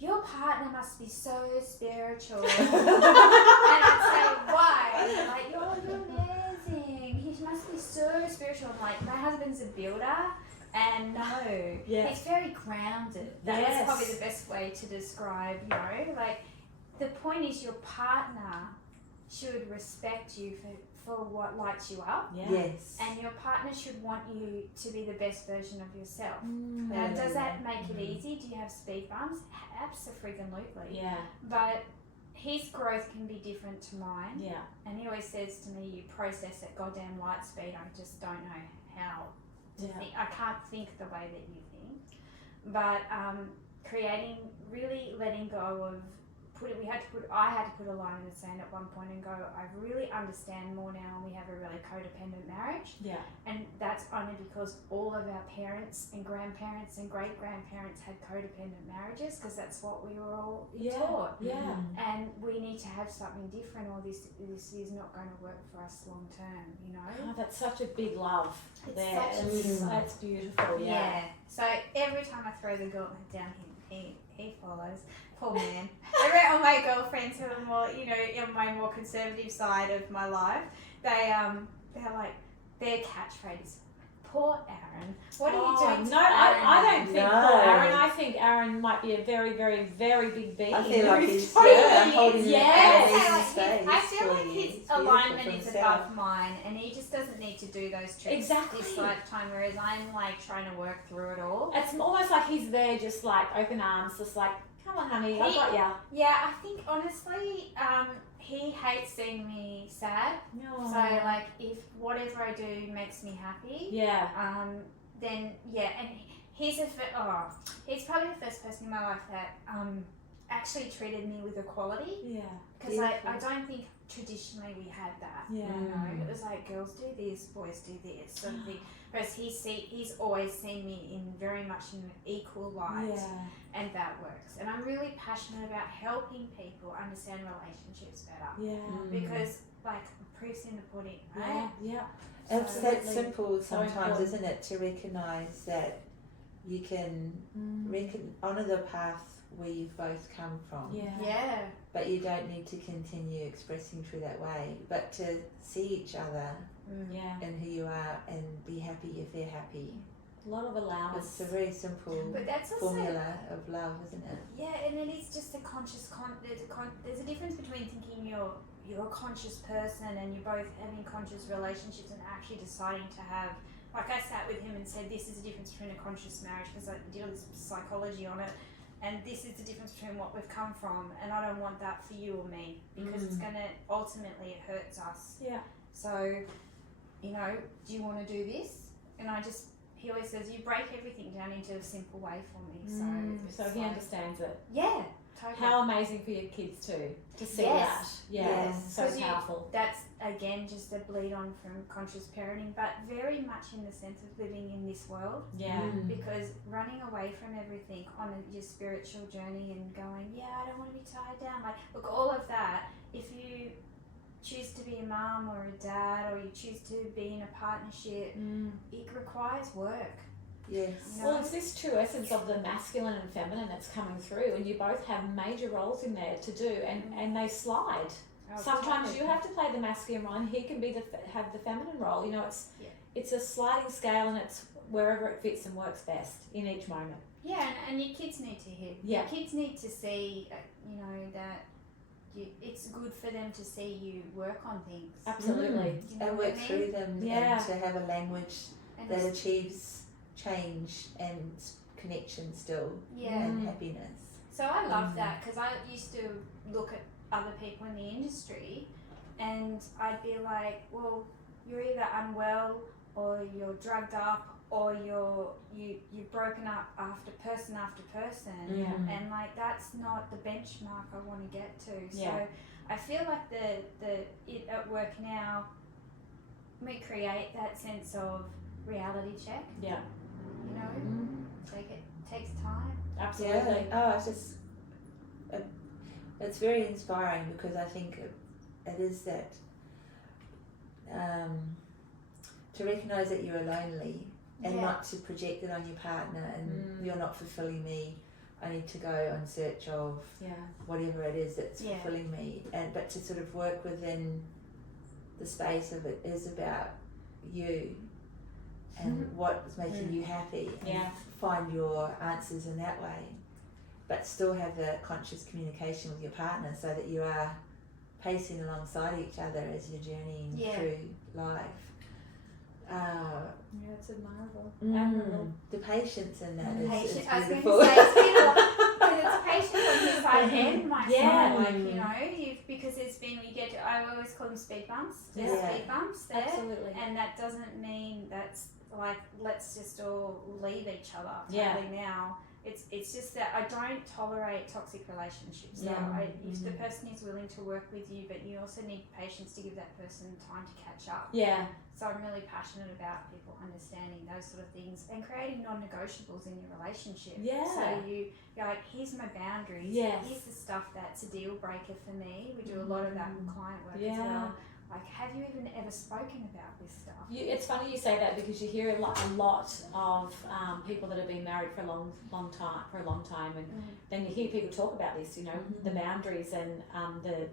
your partner must be so spiritual. And I'd say, why? And they're like, you're amazing. He must be so spiritual. I'm like, my husband's a builder. And no, he's very grounded. That's probably the best way to describe, like the point is your partner should respect you for what lights you up. Yes. And your partner should want you to be the best version of yourself. Now, does that make it easy? Do you have speed bumps? Absolutely. Yeah. But his growth can be different to mine. Yeah. And he always says to me, you process at goddamn light speed. I just don't know how to think. I can't think the way that you think. But really letting go of I had to put a line in the sand at one point and go, I really understand more now when we have a really codependent marriage. Yeah. And that's only because all of our parents and grandparents and great-grandparents had codependent marriages, because that's what we were all taught. Yeah. And we need to have something different, or this is not going to work for us long term, Oh, that's such a big love there. That's beautiful. Yeah. So every time I throw the gauntlet down, he follows. Poor man. All my girlfriends who are more, on my more conservative side of my life, they're like, their catchphrase, poor Aaron. What are you doing? No, I don't think poor Aaron. I think Aaron might be a very, very, very big being. I feel like he's holding space. I feel like his alignment is above mine, and he just doesn't need to do those tricks this lifetime, whereas I'm like trying to work through it all. It's almost like he's there just like open arms, just like, Come on, honey, I got ya. Yeah, I think honestly, he hates seeing me sad. No. So like, if whatever I do makes me happy, Yeah. then yeah, and he's he's probably the first person in my life that actually treated me with equality. Yeah. Because I don't think traditionally we had that. Yeah. You know, it was like girls do this, boys do this sort of thing. Whereas he's always seen me in very much in an equal light, Yeah. and that works. And I'm really passionate about helping people understand relationships better. Yeah. Because like proof's in the pudding, right? Yeah. It's So- that simple sometimes, important. isn't it, to recognise that you can honour the path where you've both come from, Yeah. but you don't need to continue expressing through that way, but to see each other Yeah. and who you are and be happy if they're happy. A lot of allowance. It's a very simple But that's also formula of love, isn't it? yeah, and it is just a conscious there's a difference between thinking you're a conscious person and you're both having conscious relationships and actually deciding to have, like I sat with him and said this is the difference between a conscious marriage because I did all this psychology on it, and this is the difference between what we've come from, and I don't want that for you or me because it's gonna ultimately it hurts us. Yeah. So, you know, do you want to do this? And he always says you break everything down into a simple way for me. So So he understands it. yeah, totally. How amazing for your kids too to see Yes. that. Yeah. Yes. So 'Cause powerful. That's again just a bleed on from conscious parenting, but very much in the sense of living in this world. Yeah. Because running away from everything on your spiritual journey and going, yeah, I don't want to be tied down. Like, look, all of that, if you choose to be a mum or a dad or you choose to be in a partnership, it requires work. Yes. You know? Well, it's this true essence of the masculine and feminine that's coming through, and you both have major roles in there to do, and they slide. Oh, Sometimes totally. you have to play the masculine role, and he can be have the feminine role. You know, it's a sliding scale, and it's wherever it fits and works best in each moment. Yeah, and your kids need to hear. Yeah. Your kids need to see, you know, that it's good for them to see you work on things. Absolutely. You know And what I work mean? through them Yeah. and to have a language And that it's- achieves change and connection still yeah. and happiness. So I love that because I used to look at other people in the industry and I'd be like, well, you're either unwell or you're drugged up or you've broken up after person, Yeah. and like that's not the benchmark I want to get to. So Yeah. I feel like it at work now, we create that sense of reality check. Yeah. You know, it takes time. Absolutely. Yeah. Oh, it's very inspiring because I think it is that to recognise that you're lonely and Yeah. not to project it on your partner and you're not fulfilling me. I need to go in search of whatever it is that's Yeah. fulfilling me, but to sort of work within the space of it is about you and what's making you happy and Yeah. find your answers in that way, but still have the conscious communication with your partner so that you are pacing alongside each other as you're journeying through life. Yeah, it's admirable. Admirable. The patience in that is Patience. I was going beautiful. to say, it's been a lot, because it's patience on his side and my Yeah. side. Like, you know, because it's been, I always call them speed bumps. There's Yeah. speed bumps there. Absolutely. And that doesn't mean that's like, let's just all leave each other Yeah. totally now. It's just that I don't tolerate toxic relationships. So if the person is willing to work with you, but you also need patience to give that person time to catch up. Yeah. So I'm really passionate about people understanding those sort of things and creating non-negotiables in your relationship. Yeah. So you're like, here's my boundaries. Yes. Here's the stuff that's a deal breaker for me. We do a lot of that with client work as Yeah. well. Like, have you even ever spoken about this stuff? It's funny you say that because you hear a lot of people that have been married for a long time, and then you hear people talk about this. You know, the boundaries and the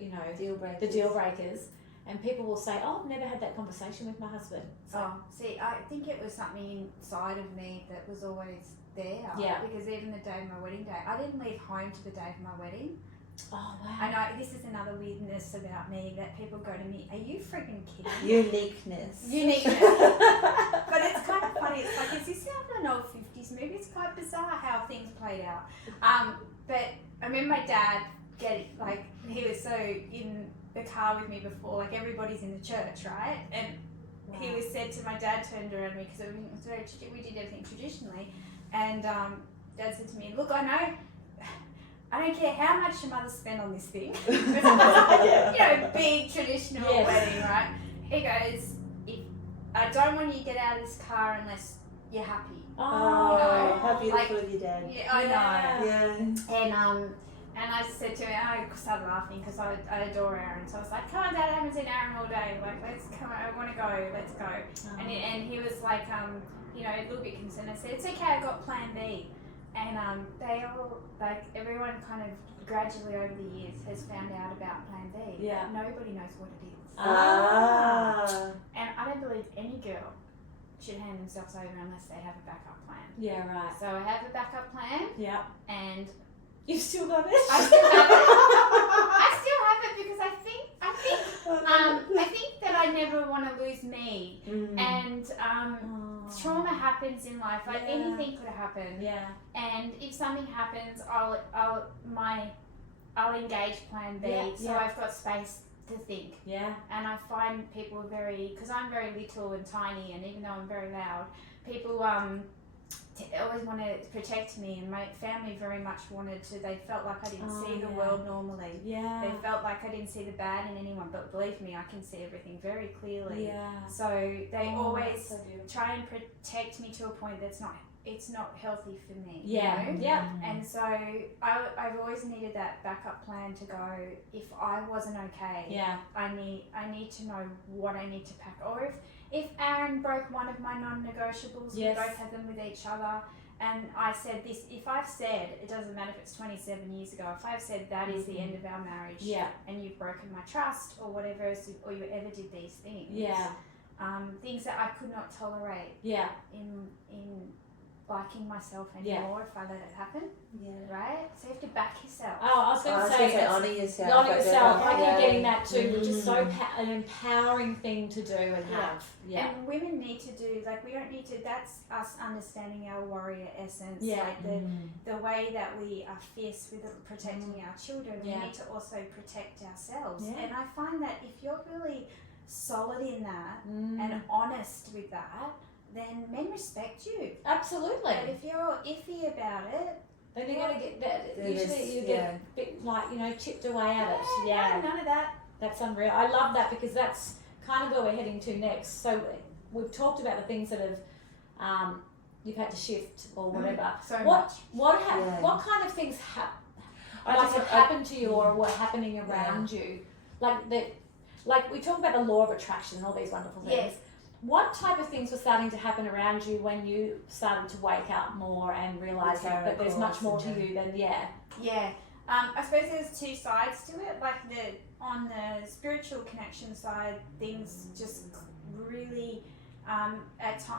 you know Deal breakers. the deal breakers, and people will say, "Oh, I've never had that conversation with my husband." So, See, I think it was something inside of me that was always there. Yeah. Because even the day of my wedding day, I didn't leave home to the day of my wedding. oh wow. I know this is another weirdness about me that people go to me, are you freaking kidding me? Uniqueness. Uniqueness. But it's kind of funny. It's like, is this an old 50s movie. It's quite bizarre how things played out. But I remember my dad he was so in the car with me before, like everybody's in the church, right? And he was said to, my dad turned around me because we did everything traditionally, and Dad said to me, look, I don't care how much your mother spent on this thing. Big traditional wedding, right? He goes, I don't want you to get out of this car unless you're happy. Oh, how beautiful of your dad. Yeah, I know. Yeah. And I said to him, I started laughing because I adore Aaron. So I was like, come on, Dad, I haven't seen Aaron all day. Like, come on, I want to go, let's go. Oh. And he was like, a little bit concerned. I said, it's okay, I got plan B. And they all, like, everyone kind of gradually over the years has found out about plan B. Yeah. Nobody knows what it is. And I don't believe any girl should hand themselves over unless they have a backup plan. Yeah, right. So I have a backup plan. Yeah. And you've still got it? I still have it. I still have it because I think that I never want to lose me. And trauma happens in life. Like anything could happen. Yeah. And if something happens, I'll engage plan B. So I've got space to think. Yeah. And I find people because I'm very little and tiny, and even though I'm very loud, people always want to protect me, and my family very much wanted to. They felt like I didn't see the world normally. Yeah. They felt like I didn't see the bad in anyone, but believe me, I can see everything very clearly. Yeah. So they always try and protect me to a point that's not. It's not healthy for me. Yeah. You know? Yeah. And so I've always needed that backup plan to go. If I wasn't okay, I need to know what I need to pack, or if Aaron broke one of my non-negotiables, we both have them with each other. And I said this, if I've said, it doesn't matter if it's 27 years ago, if I've said that is the end of our marriage, and you've broken my trust or whatever, or you ever did these things, things that I could not tolerate in liking myself anymore if I let it happen. Yeah. Right? So you have to back yourself. Oh, I was going to say honour yourself. Honour yourself. I keep getting that too, which is so an empowering thing to do and have. Yeah. And women need to do, like, we don't need to, that's us understanding our warrior essence. Yeah. Like the way that we are fierce with protecting our children, we need to also protect ourselves. Yeah. And I find that if you're really solid in that and honest with that, then men respect you. Absolutely. But if you're iffy about it, then you're going to get that. Usually you get a bit chipped away at it. Yeah. None of that. That's unreal. I love that because that's kind of where we're heading to next. So we've talked about the things that have you've had to shift or whatever. So much. What kind of things have happened to you or were happening around you? Like we talk about the law of attraction and all these wonderful things. Yes. What type of things were starting to happen around you when you started to wake up more and realise that there's much more to you than I suppose there's two sides to it. Like on the spiritual connection side, things just really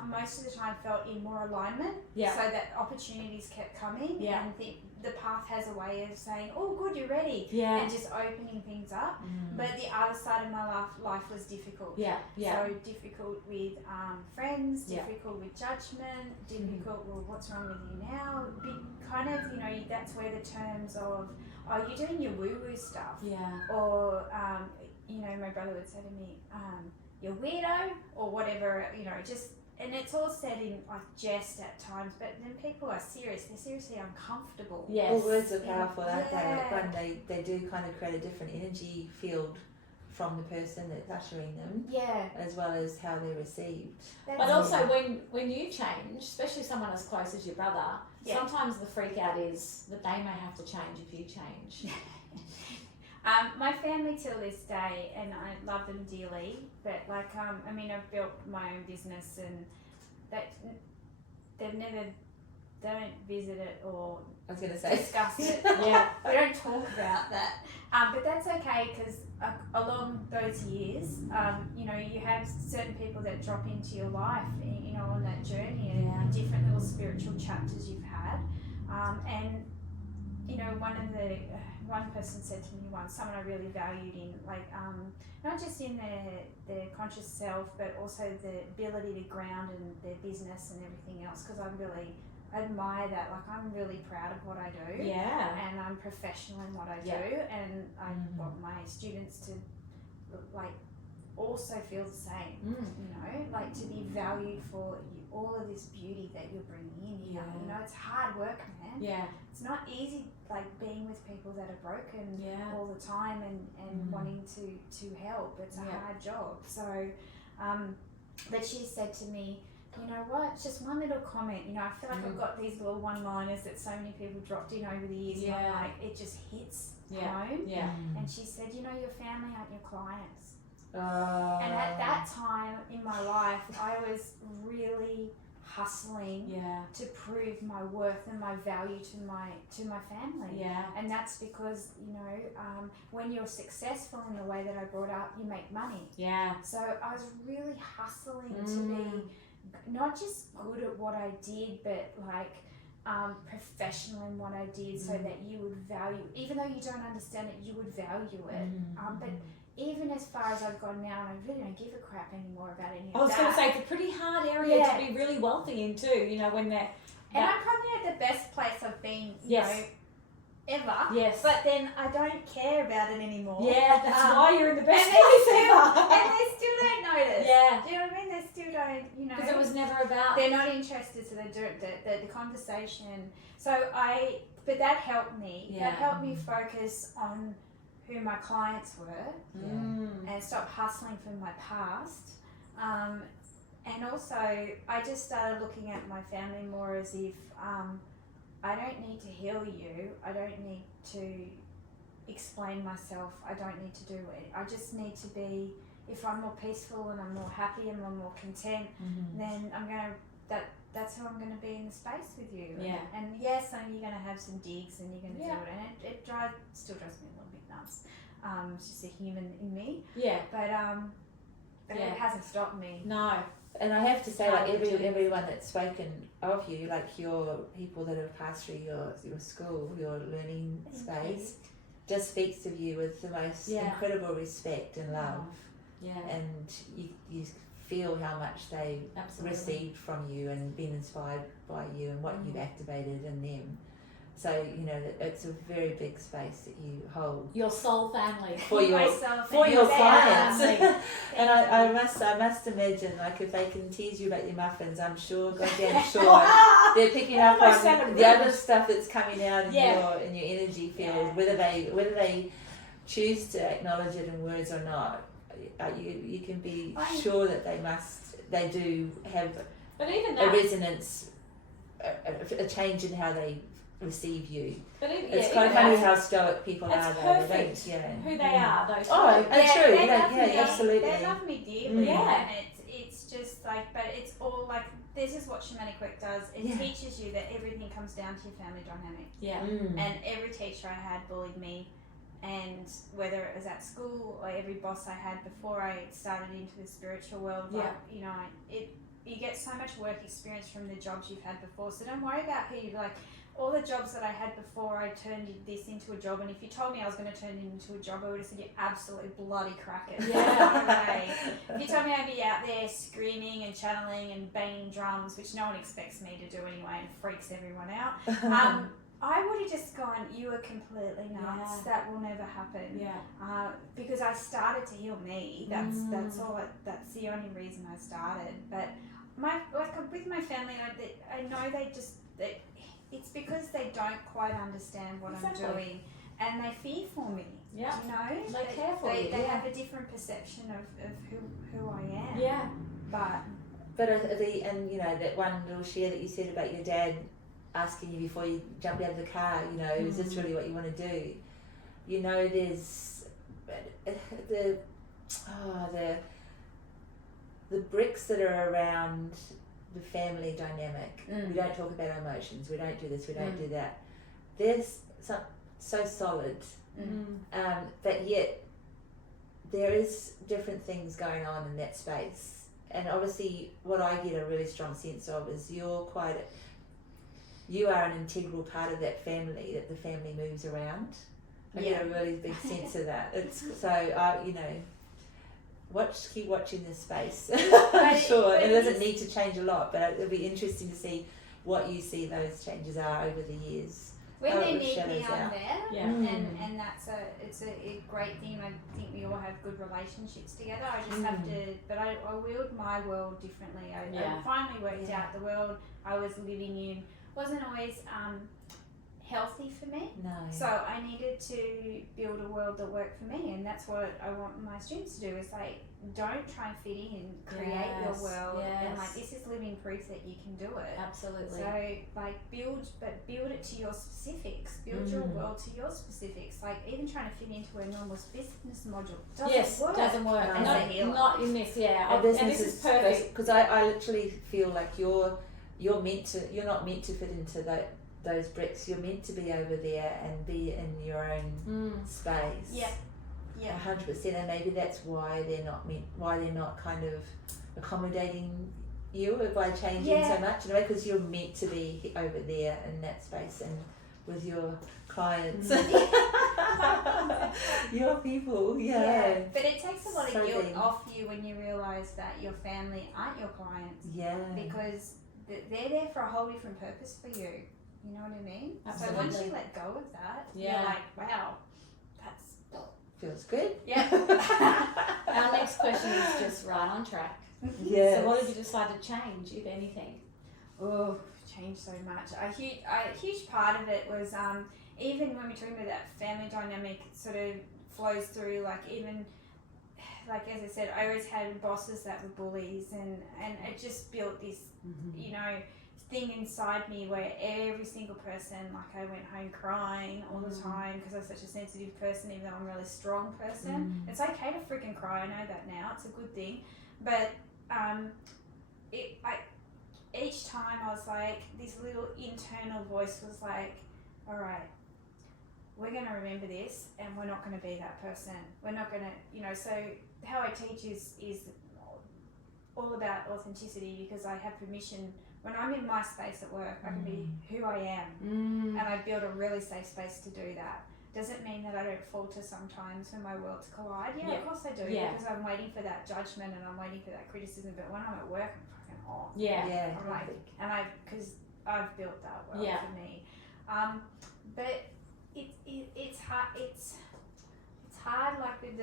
most of the time felt in more alignment. Yeah. So that opportunities kept coming. Yeah. And the path has a way of saying, oh, good, you're ready. Yeah. And just opening things up. But the other side of my life was difficult. Yeah. Yeah. So difficult with friends, difficult with judgment, difficult, well, what's wrong with you now? Kind of, that's where the terms of, oh, you're doing your woo-woo stuff. Yeah. Or, my brother would say to me, you're weirdo or whatever, and it's all said in like jest at times, but then people are serious. They're seriously uncomfortable. Yes. Well, words are powerful, aren't they? Like they do kind of create a different energy field from the person that's uttering them. Yeah. As well as how they're received. But also when you change, especially someone as close as your brother, sometimes the freak out is that they may have to change if you change. My family till this day, and I love them dearly, but I've built my own business and they don't visit it or discuss it. We don't talk about that. But that's okay because along those years, you have certain people that drop into your life, on that journey and different little spiritual chapters you've had. One person said to me once, someone I really valued in, not just in their conscious self, but also the ability to ground in their business and everything else, because I'm really admire that. Like, I'm really proud of what I do. Yeah. And I'm professional in what I Yeah. do, and I want my students to like also feel the same. You know, like to be valued for all of this beauty that you're bringing in here. Yeah. You know, it's hard work, man. Yeah. It's not easy, like being with people that are broken Yeah. all the time and wanting to help. It's a hard job. So, but she said to me, you know what, just one little comment, you know, I feel like I've got these little one-liners that so many people dropped in over the years, and I'm like, it just hits home. Yeah. And she said, you know, your family aren't your clients. Oh. And at that time in my life, I was really hustling to prove my worth and my value to my family. Yeah. And that's because, you know, when you're successful in the way that I brought up, you make money. Yeah. So I was really hustling to be not just good at what I did, but like professional in what I did, so that you would value, even though you don't understand it, you would value it. But even as far as I've gone now, and I really don't give a crap anymore about any of that. I was going to say, it's a pretty hard area to be really wealthy in too, you know, when that... And I'm probably at the best place I've been, you know, ever. Yes. But then I don't care about it anymore. Yeah, that's why you're in the best and place they still don't notice. Yeah. Do you know what I mean? They still don't, you know. Because it was never about... They're not interested, so they do the conversation. But that helped me. Yeah. That helped me focus on who my clients were and stop hustling from my past. And also, I just started looking at my family more as if I don't need to heal you. I don't need to explain myself. I don't need to do it. I just need to be, if I'm more peaceful and I'm more happy and I'm more content, then that's how I'm going to be in the space with you. Yeah. And yes, you're going to have some digs and you're going to do it. And it still drives me a little bit nuts. It's just a human in me. Yeah. But it hasn't stopped me. No. And I have to say, like everyone that's spoken of you, like your people that have passed through your school, your learning space, just speaks of you with the most incredible respect and love. Yeah. And you feel how much they received from you and been inspired by you and what you've activated in them. So, you know, it's a very big space that you hold. Your soul family. For your clients. And I must imagine, like, if they can tease you about your muffins, I'm sure, goddamn sure, they're picking up on the other stuff that's coming out in your energy field, whether they choose to acknowledge it in words or not. You can be sure that they do have a resonance, a change in how they receive you. But it's kind of funny how stoic people are. Perfect. Who they are, those people. Oh, true. Absolutely. They love me dearly. And it's just like, but it's all like, this is what shamanic work does. It teaches you that everything comes down to your family dynamic. Yeah. And every teacher I had bullied me, and whether it was at school or every boss I had before I started into the spiritual world, like, you know, you get so much work experience from the jobs you've had before. So don't worry about who you like. All the jobs that I had before, I turned this into a job, and if you told me I was going to turn it into a job, I would have said, you absolutely bloody crackers. No way. If you told me I'd be out there screaming and channeling and banging drums, which no one expects me to do anyway and freaks everyone out, I would have just gone, you are completely nuts. That will never happen. Yeah. Because I started to heal me. That's all. That's the only reason I started. But with my family, I know it's because they don't quite understand what I'm doing, and they fear for me. Yeah. You know, they care for you. They have a different perception of who I am. Yeah. But and you know, that one little share that you said about your dad asking you before you jumped out of the car, you know, is this really what you want to do? You know, there's the bricks that are around the family dynamic. We don't talk about our emotions. We don't do this. We don't do that. They're so solid, but yet there is different things going on in that space. And obviously, what I get a really strong sense of is you are an integral part of that family. That the family moves around. I get a really big sense of that. It's so you know. Keep watching this space. I'm sure it doesn't need to change a lot, but it'll be interesting to see what you see those changes are over the years. When how they it need me, shadows I'm out. there. Yeah. And it's a great thing. I think we all have good relationships together. I just have to, but I wield my world differently. I finally worked out the world I was living in wasn't always healthy for me. No. So I needed to build a world that worked for me, and that's what I want my students to do. Is like, don't try and fit in, create your world, and like this is living proof that you can do it. Absolutely. So like build it to your specifics. Build your world to your specifics. Like even trying to fit into a normal business module doesn't work. Doesn't work. As a healer. Not in this. Yeah, And this is perfect. Because I literally feel like you're not meant to fit into those bricks. You're meant to be over there and be in your own space. Yeah. 100%, and maybe that's why they're not kind of accommodating you by changing so much, because you're meant to be over there in that space and with your clients, your people. But it takes a lot of guilt thing. off you when you realise that your family aren't your clients. Because they're there for a whole different purpose for you. You know what I mean? Absolutely. So once you let go of that, you're like, wow, that's feels good. Our next question is just right on track. Yeah. So what did you decide to change, if anything? Oh, changed so much. A huge part of it was even when we're talking about that family dynamic, it sort of flows through, like even like as I said, I always had bosses that were bullies, and it just built this thing inside me where every single person, like I went home crying all the time because I was such a sensitive person, even though I'm a really strong person. It's okay to freaking cry, I know that now, it's a good thing, but each time I was like, this little internal voice was like, all right, we're going to remember this, and we're not going to be that person. We're not going to, so how I teach is all about authenticity, because I have permission. When I'm in my space at work, I can be who I am, and I build a really safe space to do that. Does it mean that I don't falter sometimes when my worlds collide? Yeah, of course I do, because I'm waiting for that judgment and I'm waiting for that criticism. But when I'm at work, I'm fucking on. I'm like, because I've built that world for me. But it's hard. It's hard. Like with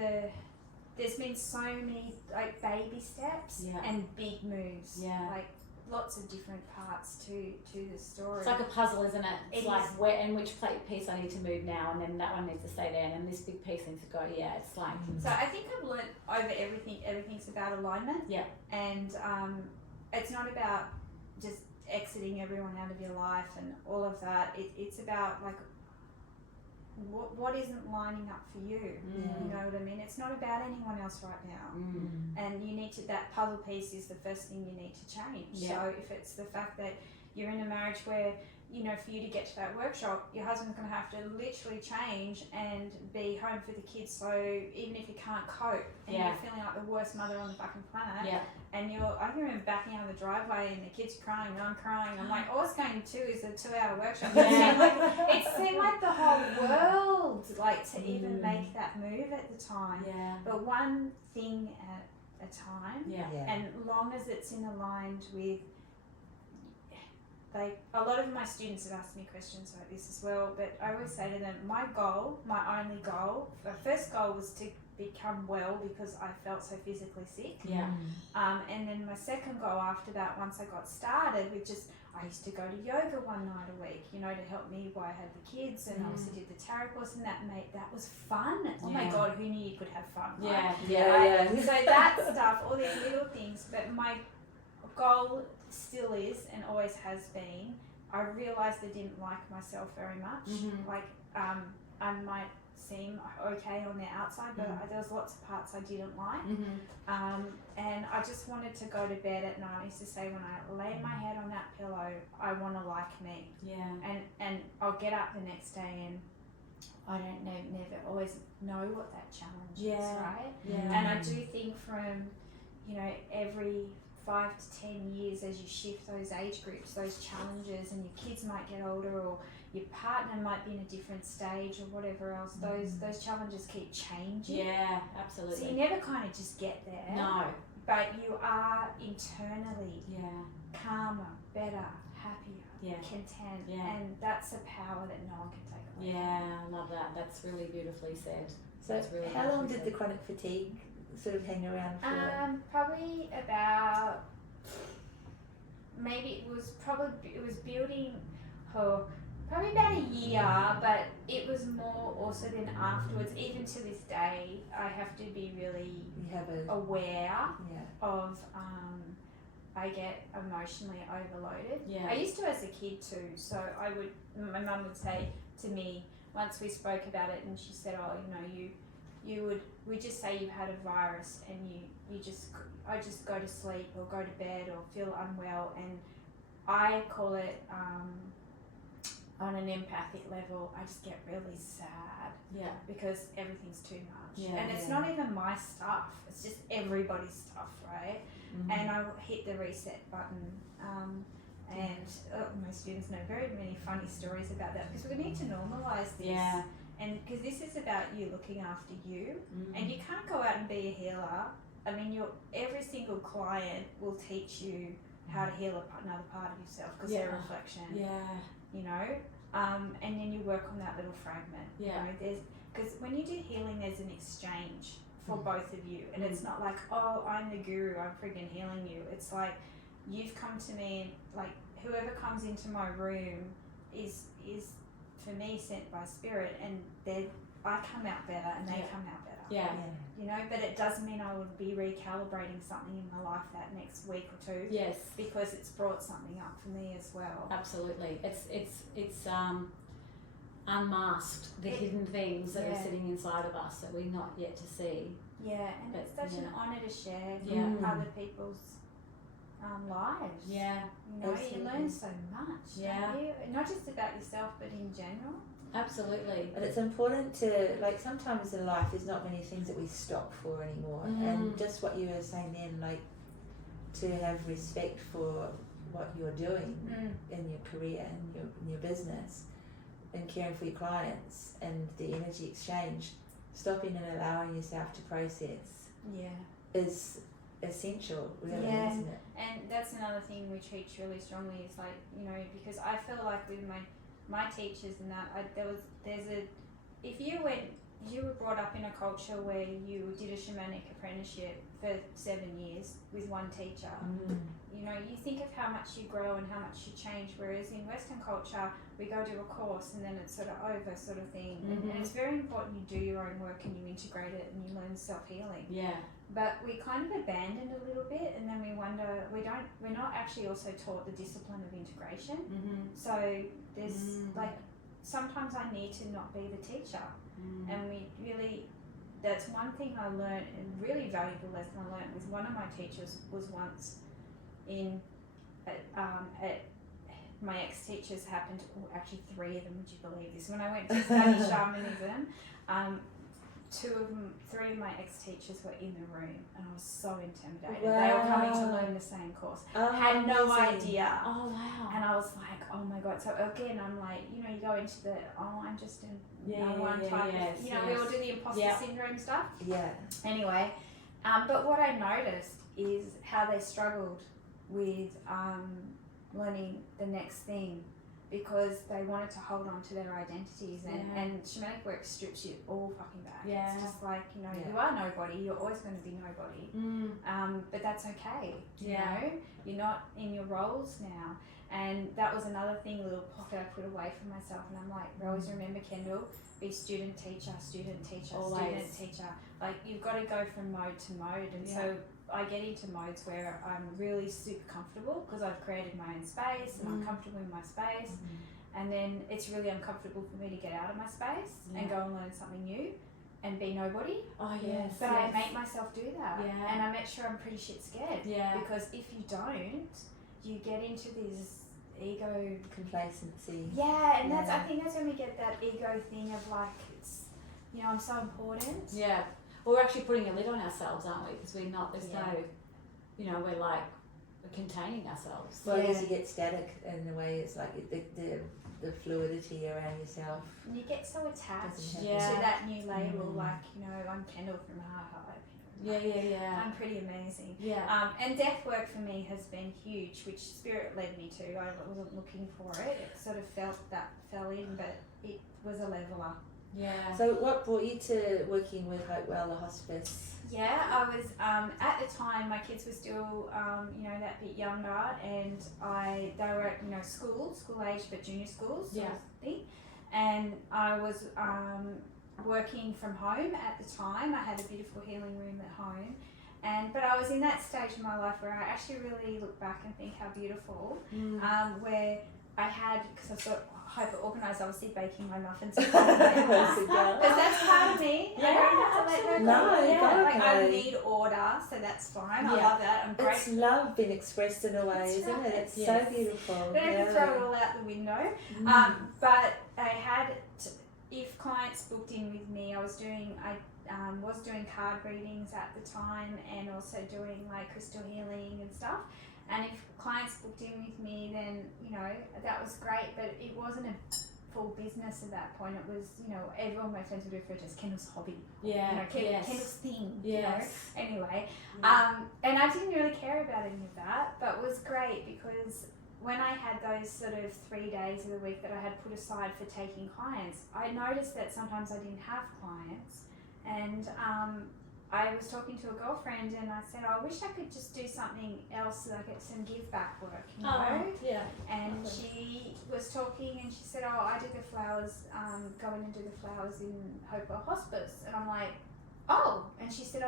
there's been so many like baby steps and big moves. Like lots of different parts to the story. It's like a puzzle, isn't it? It's It like is. where and which piece I need to move now, and then that one needs to stay there, and then this big piece needs to go. It's like So I think I've learned over everything's about alignment. And it's not about just exiting everyone out of your life and all of that. It's about like what isn't lining up for you. You know what I mean? It's not about anyone else right now. And you need to, that puzzle piece is the first thing you need to change. So if it's the fact that you're in a marriage where, for you to get to that workshop, your husband's going to have to literally change and be home for the kids. So even if you can't cope and you're feeling like the worst mother on the fucking planet, and I can remember backing out of the driveway and the kids crying and I'm crying. I'm like, all it's going to is a 2-hour workshop. It seemed like the whole world, like to even make that move at the time. But one thing at a time. And long as it's in aligned with, like, a lot of my students have asked me questions like this as well, but I always say to them, my only goal, the first goal was to become well because I felt so physically sick. And then my second goal after that, once I got started with I used to go to yoga one night a week, to help me while I had the kids, and I also did the tarot course, and that was fun. Oh my God, who knew you could have fun? Right? So that stuff, all these little things, but my goal still is and always has been, I realised I didn't like myself very much. Like I might seem okay on the outside, but there was lots of parts I didn't like. And I just wanted to go to bed at night. I used to say, when I lay my head on that pillow, I want to like me. And I'll get up the next day and I don't never always know what that challenge is, right? And I do think from, every 5 to 10 years, as you shift those age groups, those challenges, and your kids might get older, or your partner might be in a different stage, or whatever else, those challenges keep changing. Absolutely. So you never kind of just get there. No. But you are internally calmer, better, happier, content, Yeah. and that's a power that no one can take away. Yeah, I love that. That's really beautifully said. So That's really how long beautifully did the chronic fatigue sort of hang around for? Probably about, maybe it was building probably about a year, but it was more also then afterwards. Even to this day, I have to be really You have a aware yeah. of I get emotionally overloaded. Yeah. I used to as a kid too. So my mum would say to me once we spoke about it, and she said, "Oh, we just say you've had a virus, and I just go to sleep or go to bed or feel unwell, and I call it on an empathic level, I just get really sad Yeah. because everything's too much, Yeah, and it's yeah. not even my stuff; it's just everybody's stuff, right?" Mhm. And I hit the reset button. And my students know very many funny stories about that, because we need to normalise this. Yeah. And because this is about you looking after you, Mm. and you can't go out and be a healer. I mean, every single client will teach you how to heal another part of yourself, because they're a Yeah. reflection. Yeah. You know, and then you work on that little fragment. Yeah. You know, because when you do healing, there's an exchange for Mm. both of you, and it's not like, oh, I'm the guru, I'm friggin' healing you. It's like, you've come to me, and like whoever comes into my room is for me sent by spirit, and I come out better and they Yeah. come out better. Yeah. You know, but it doesn't mean I would be recalibrating something in my life that next week or two, Yes. because it's brought something up for me as well. Absolutely. It's unmasked the hidden things that are Yeah. sitting inside of us that we're not yet to see. Yeah, and But, it's such an yeah. honour to share Yeah. other people's lives. Yeah. You know, Absolutely. you learn so much, Yeah. don't you? Not just about yourself, but in general. Absolutely. And it's important to, like, sometimes in life there's not many things that we stop for anymore. And just what you were saying then, like, to have respect for what you're doing in your career and in your business, and caring for your clients and the energy exchange, stopping and allowing yourself to process Yeah. is essential, really, Yeah. isn't it? And that's another thing we teach really strongly, is like, you know, because I feel like with my teachers and that, if you were brought up in a culture where you did a shamanic apprenticeship for 7 years with one teacher, you know, you think of how much you grow and how much you change, whereas in Western culture, we go do a course and then it's sort of over sort of thing. And it's very important you do your own work and you integrate it and you learn self-healing. Yeah. But we kind of abandoned a little bit, and then we wonder, we're not actually also taught the discipline of integration. So there's like, sometimes I need to not be the teacher. And we really, that's one thing I learned, and really valuable lesson I learned with one of my teachers was once at my ex-teachers happened, actually 3 of them, would you believe this? When I went to study shamanism, 3 of my ex-teachers were in the room, and I was so intimidated. They were coming to learn the same course. Had no idea. Oh wow. And I was like, oh my God. So again, I'm like, you know, you go into the, I'm just in one type of, you know, we all do the imposter syndrome stuff. Yeah. Anyway, but what I noticed is how they struggled with learning the next thing, because they wanted to hold on to their identities, and shamanic work strips you all fucking back. Yeah. It's just like, you know, you are nobody, you're always going to be nobody. But that's okay. You know, you're not in your roles now. And that was another thing, little pocket I put away for myself. And I'm like, always remember, Kendall, be student, teacher, student, teacher, Always. student, teacher. Like, you've got to go from mode to mode. And so I get into modes where I'm really super comfortable because I've created my own space and I'm comfortable in my space. And then it's really uncomfortable for me to get out of my space and go and learn something new and be nobody. Oh yes. But I make myself do that. Yeah. And I make sure I'm pretty shit scared. Yeah. Because if you don't, you get into this ego Complacency. Yeah, and that's, I think that's when we get that ego thing of like, it's, you know, I'm so important. Yeah. Well, we're actually putting a lid on ourselves, aren't we? Because we're not, there's no, you know, we're like, we're containing ourselves. Well, as you get static in a way, it's like the fluidity around yourself. And you get so attached Doesn't to happen. that new label, like, you know, I'm Kendall from High, I'm pretty amazing. Yeah. And death work for me has been huge, which spirit led me to. I wasn't looking for it. It sort of fell in, but it was a leveler. Yeah. So what brought you to working with Hopewell, the hospice? Yeah, I was at the time my kids were still that bit younger, and they were at school age, but junior schools, sort of thing. And I was working from home at the time. I had a beautiful healing room at home, but I was in that stage of my life where I actually really look back and think how beautiful, where I had, because I sort of hyper organised, obviously baking my muffins because that's part of me. Yeah, I don't have to let her go. Like I need order, so that's fine. I love that. I'm great. It's love being expressed in a way, isn't it? It's so beautiful. But I can throw it all out the window. But I had, if clients booked in with me, I was doing card readings at the time, and also doing like crystal healing and stuff. And if clients booked in with me, then that was great, but it wasn't a full business at that point. It was everyone, my friends would refer to as Kendall's hobby. Kendall's thing. Anyway, and I didn't really care about any of that, but it was great because when I had those sort of 3 days of the week that I had put aside for taking clients, I noticed that sometimes I didn't have clients, and I was talking to a girlfriend and I said, I wish I could just do something else, like some give back work, And she was talking and she said, I do the flowers, go in and do the flowers in Hopewell Hospice. And I'm like, and she said,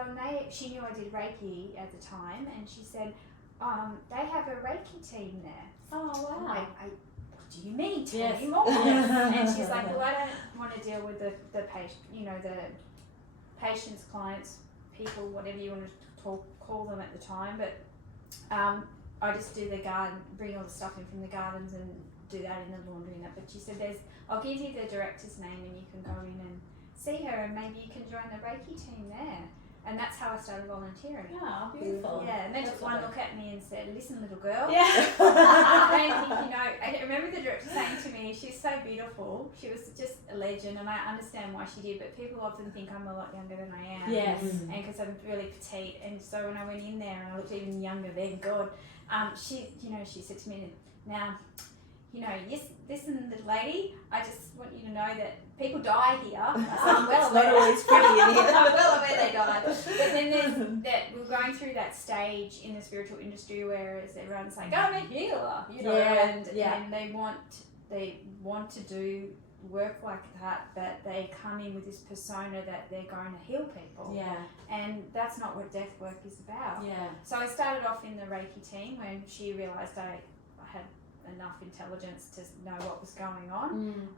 she knew I did Reiki at the time, and she said, they have a Reiki team there. Oh, wow. I'm like, what do you mean? Tell me more. And she's like, well, I don't want to deal with the patient, the patients, clients, people, whatever you want to call them at the time, but I just do the garden, bring all the stuff in from the gardens and do that in the laundry and that. But she said, I'll give you the director's name and you can go in and see her, and maybe you can join the Reiki team there. And that's how I started volunteering. Oh, beautiful. Yeah, and then took one look at me and said, listen, little girl. Yeah. I remember the director saying to me, she's so beautiful. She was just a legend, and I understand why she did, but people often think I'm a lot younger than I am. Yes. And because I'm really petite. And so when I went in there and I looked even younger then, God, she said to me, now, yes, listen, little lady, I just want you to know that people die here. I said, I'm well aware. Not always pretty in here. I'm well aware they die. But then there's that we're going through that stage in the spiritual industry where everyone's like, I'm a healer, and they want to do work like that, but they come in with this persona that they're going to heal people. Yeah. And that's not what death work is about. Yeah. So I started off in the Reiki team when she realised I had enough intelligence to know what was going on,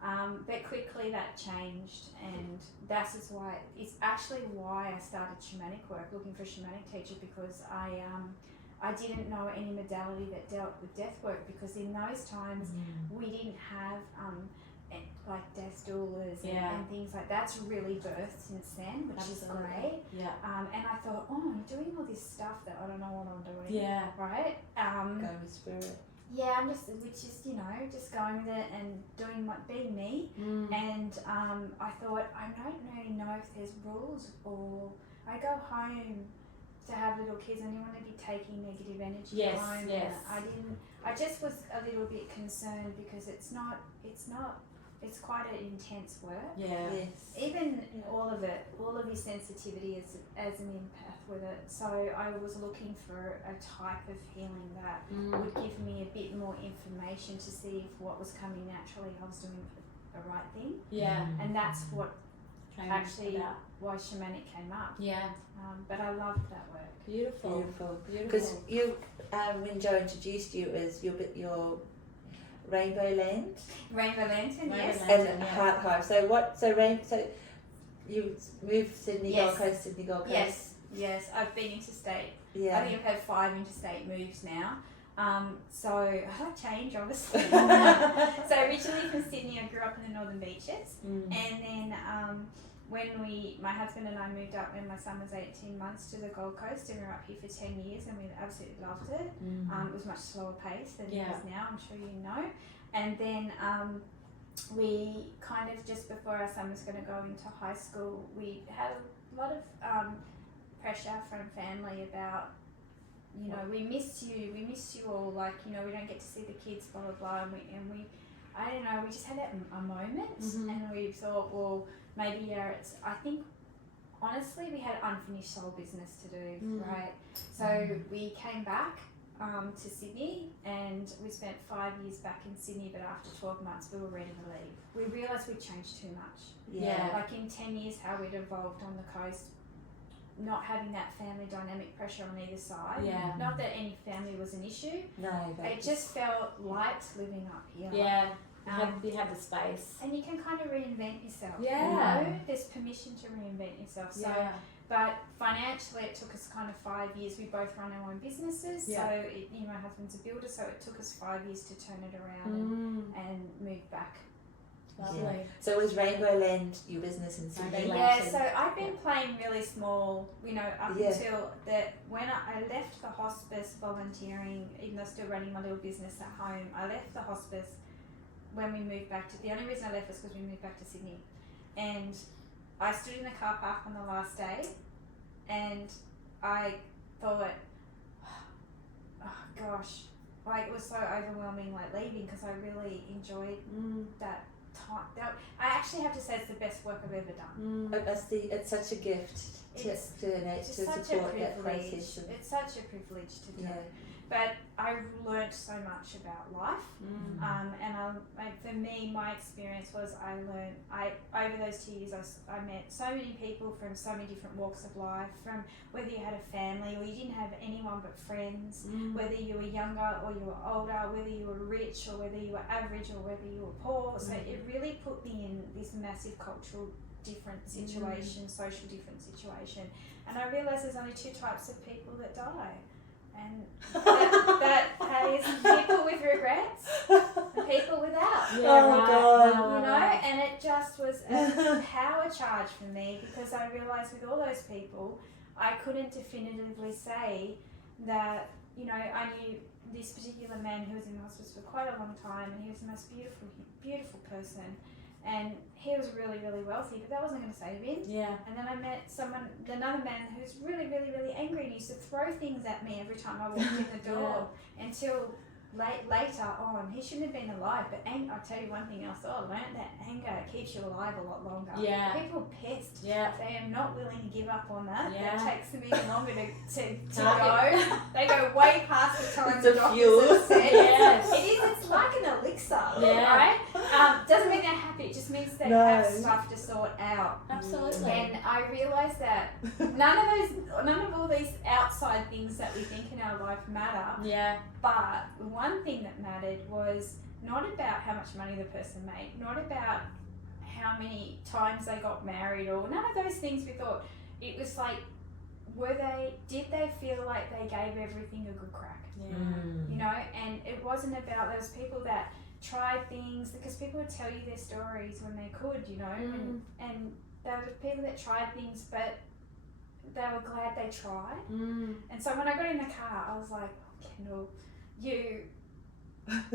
but quickly that changed, and that's just why it's actually why I started shamanic work, looking for a shamanic teacher, because I didn't know any modality that dealt with death work, because in those times we didn't have like death doulas and things like that's really birthed since then, which is great. And I thought, I'm doing all this stuff that I don't know what I'm doing. Right. Go with spirit. Yeah, I'm just just going with it and being me. And I thought, I don't really know if there's rules, or I go home to have little kids and you want to be taking negative energy home. Yes. I just was a little bit concerned because it's quite an intense work. Yeah. Yes. Even all of your sensitivity as an empath with it. So I was looking for a type of healing that would give me a bit more information to see if what was coming naturally, I was doing the right thing. Yeah. And that's what actually about. why shamanic came up. Yeah. But I loved that work. Beautiful. Because you, when Joe introduced you, it was your Rainbow Land, Rainbow Lantern, yes. and Heart Hive. So you moved Sydney, Gold Coast, Sydney, Gold Coast. Yes. I've been interstate. Yeah. I think I've had 5 interstate moves now. So I change, obviously. So originally from Sydney, I grew up in the Northern Beaches, and then when my husband and I moved up when my son was 18 months to the Gold Coast, and we were up here for 10 years, and we absolutely loved it. It was much slower pace than it is now, I'm sure you know. And then we kind of, just before our son was going to go into high school, we had a lot of pressure from family about, you know, we miss you all, like, you know, we don't get to see the kids, blah blah blah, and we I don't know, we just had a moment, and we thought, well, maybe it's, I think honestly we had unfinished soul business to do, right? So we came back to Sydney, and we spent 5 years back in Sydney, but after 12 months we were ready to leave. We realised we'd changed too much. Like in 10 years how we'd evolved on the coast, not having that family dynamic pressure on either side. Not that any family was an issue. No, but It just felt light living up here. You had the space. And you can kind of reinvent yourself. You Yeah. know, there's permission to reinvent yourself. So, but financially, it took us kind of 5 years. We both run our own businesses. Yeah. So, you know, my husband's a builder, so it took us 5 years to turn it around and move back. Lovely. So was Rainbow Land your business in Sydney? Rainbow Yeah, Land. so I've been playing really small, you know, up until that when I left the hospice volunteering, even though still running my little business at home. I left the hospice when we moved back to, the only reason I left was because we moved back to Sydney. And I stood in the car park on the last day, and I thought, oh gosh, like it was so overwhelming, like leaving, because I really enjoyed that time. I actually have to say it's the best work I've ever done. It's such a gift to support that process. It's such a privilege to do. But I learnt so much about life, and for me, my experience was over those 2 years I met so many people from so many different walks of life, from whether you had a family or you didn't have anyone but friends, whether you were younger or you were older, whether you were rich or whether you were average or whether you were poor. So it really put me in this massive cultural different situation, social different situation, and I realised there's only two types of people that die. And that is people with regrets and people without. God. You know, and it just was a power charge for me, because I realised with all those people, I couldn't definitively say that, you know, I knew this particular man who was in hospice for quite a long time, and he was the most beautiful person. And he was really, really wealthy, but that wasn't going to save him. And then I met another man who's really, really, really angry, and he used to throw things at me every time I walked in the door until later on. He shouldn't have been alive, but I'll tell you one thing else. I learned that anger keeps you alive a lot longer. People are pissed. They are not willing to give up on that. It takes them even longer to go. They go way past the time the doctors have said. It is. It's like an elixir, right? Doesn't mean they're happy. It just means they have stuff to sort out. Absolutely. And I realised that none of all these outside things that we think in our life matter. But one thing that mattered was not about how much money the person made, not about how many times they got married, or none of those things. We thought it was like, did they feel like they gave everything a good crack? You know, and it wasn't about those people that tried things, because people would tell you their stories when they could, you know, and there were people that tried things, but they were glad they tried. And so when I got in the car, I was like, oh, Kendall, you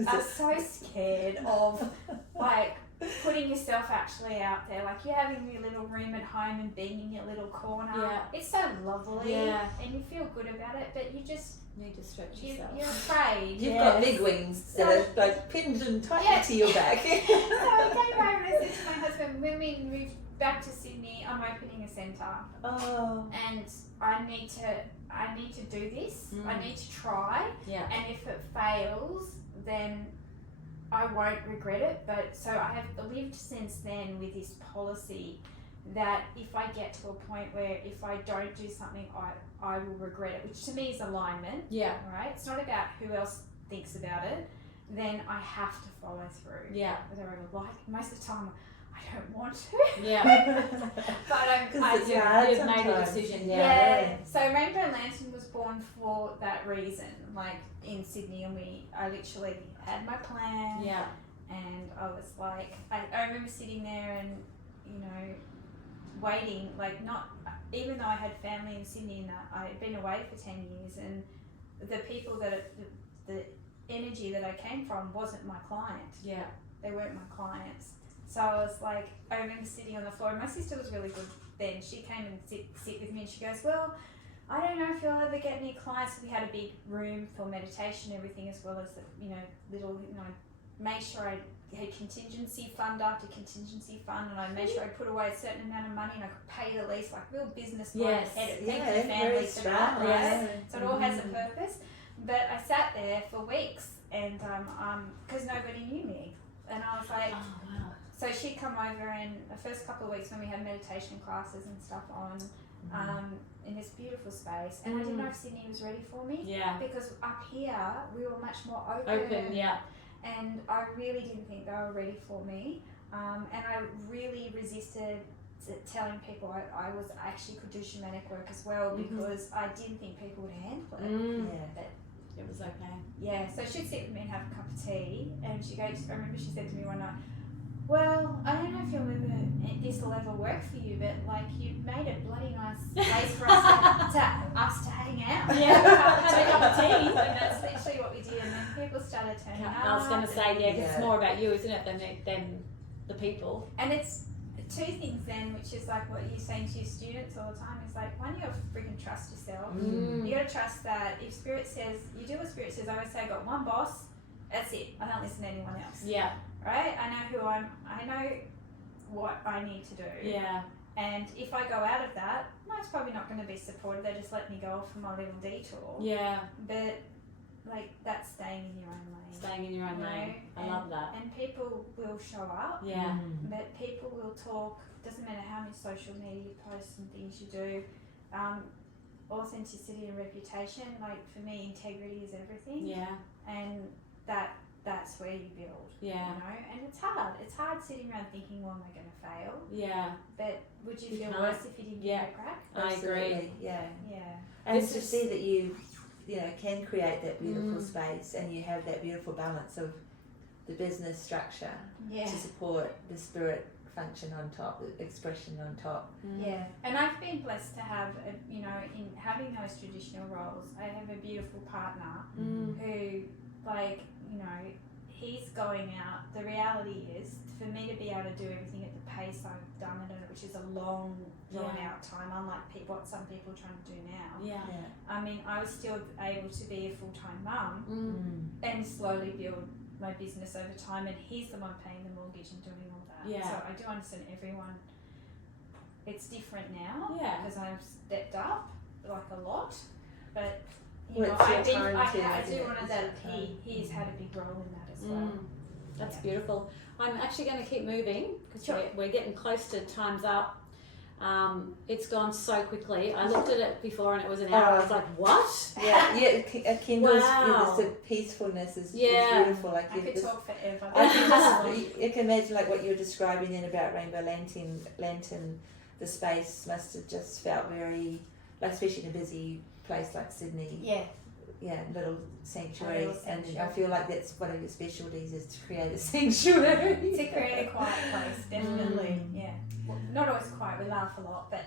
are so scared of like putting yourself actually out there. Like, you're having your little room at home and being in your little corner. It's so lovely, and you feel good about it, but you just need to stretch yourself. You're afraid. You've got big wings that are like pinned and tight to your back. So I came over and I said to my husband, when we moved back to Sydney, I'm opening a centre. And I need to do this. I need to try. And if it fails, then I won't regret it. But so I have lived since then with this policy that if I get to a point where if I don't do something, I will regret it, which to me is alignment. Right? It's not about who else thinks about it. Then I have to follow through. Whether I like it. Most of the time, I don't want to. But you've made a decision. So Rainbow Lantern was born for that reason. Like in Sydney, and I literally had my plan. And I was like, I remember sitting there and, you know, waiting, like, not, even though I had family in Sydney and that I had been away for 10 years, and the people the energy that I came from wasn't my client. They weren't my clients. So I was like, I remember sitting on the floor, and my sister was really good then. She came and sit with me, and she goes, well, I don't know if you'll ever get any clients. We had a big room for meditation, everything, as well as the, little, made sure I had contingency fund after contingency fund, and I made sure I put away a certain amount of money, and I could pay the lease, like real business minded, head of thinking family for that, right? So it all has a purpose. But I sat there for weeks, and because nobody knew me, and I was like, Oh, wow. so she'd come over, and the first couple of weeks when we had meditation classes and stuff on, in this beautiful space, and I didn't know if Sydney was ready for me. Yeah. Because up here we were much more open. Yeah. And I really didn't think they were ready for me, and I really resisted telling people I was actually could do shamanic work as well, because I didn't think people would handle it. But It was okay. yeah, so she'd sit with me and have a cup of tea, and I remember she said to me one night, well, I don't know if you'll ever, this will ever work for you, but like you made a bloody nice place for us to hang out. Yeah, have a cup of tea. And that's literally what we did, and then people started turning up. I was going to say, because it's more about you, isn't it, than the people. And it's two things then, which is like what you're saying to your students all the time, is like, one, you gotta freaking trust yourself. You gotta trust that if Spirit says, you do what Spirit says. I always say, I got one boss, that's it. I don't listen to anyone else. Yeah. Right? I know I know what I need to do. Yeah. And if I go out of that, no, it's probably not going to be supported. They just let me go off for my little detour. Yeah. But like, that's staying in your own lane. Staying in your own lane. I love that. And people will show up. Yeah. But people will talk. Doesn't matter how many social media posts and things you do. Authenticity and reputation. Like for me, integrity is everything. Yeah. And that's where you build. Yeah. And it's hard. It's hard sitting around thinking, well, am I going to fail? Yeah. But would you You feel can't. worse if you didn't give it a crack? I agree. Yeah. Yeah. And This to is- see that you can create that beautiful space, and you have that beautiful balance of the business structure Yeah. to support the spirit function on top, the expression on top. Yeah. And I've been blessed to have, in having those traditional roles, I have a beautiful partner who, like, he's going out. The reality is, for me to be able to do everything at the pace I've done it at, which is a long, drawn out time, unlike what some people are trying to do now. Yeah. I mean, I was still able to be a full-time mum and slowly build my business over time, and he's the one paying the mortgage and doing all that. Yeah. So I do understand everyone. It's different now because I've stepped up like a lot, but I do want that he's had a big role in that as well. That's beautiful. I'm actually going to keep moving because we're getting close to time's up. It's gone so quickly. I looked at it before and it was an hour. I was like, what? Kendall's Wow. the peacefulness is beautiful. Like I could talk forever. you can imagine like what you're describing then about Rainbow Lantern. The space must have just felt very, like, especially in a busy place like Sydney. Little sanctuary. And I feel like that's one of your specialties, is to create a sanctuary. To create a quiet place, definitely. Yeah. Well, not always quiet, we laugh a lot, but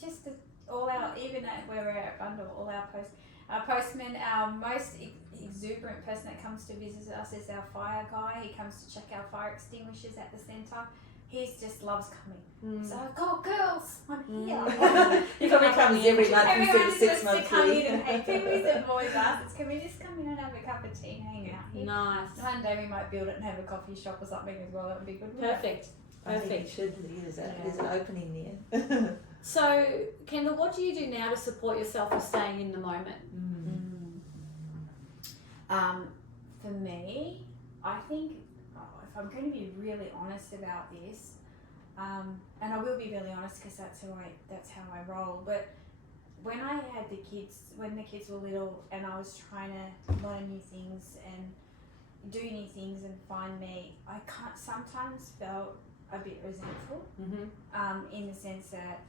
just all our, even at where we're at Bundle, all our postmen, our most exuberant person that comes to visit us is our fire guy. He comes to check our fire extinguishers at the centre. He just loves coming. So, go girls, I'm here. He probably comes every month instead Everyone of is 6 just to months. come in and hang. People used to always ask us, can we just come in and have a cup of tea and hang out here? Nice. One day we might build it and have a coffee shop or something as well. That would be good. Perfect. I think it should be. There's an opening there. So, Kendall, what do you do now to support yourself with staying in the moment? For me, I think, if I'm going to be really honest about this, and I will be really honest because that's how I roll. But when I had when the kids were little, and I was trying to learn new things and do new things and find me, I sometimes felt a bit resentful. In the sense that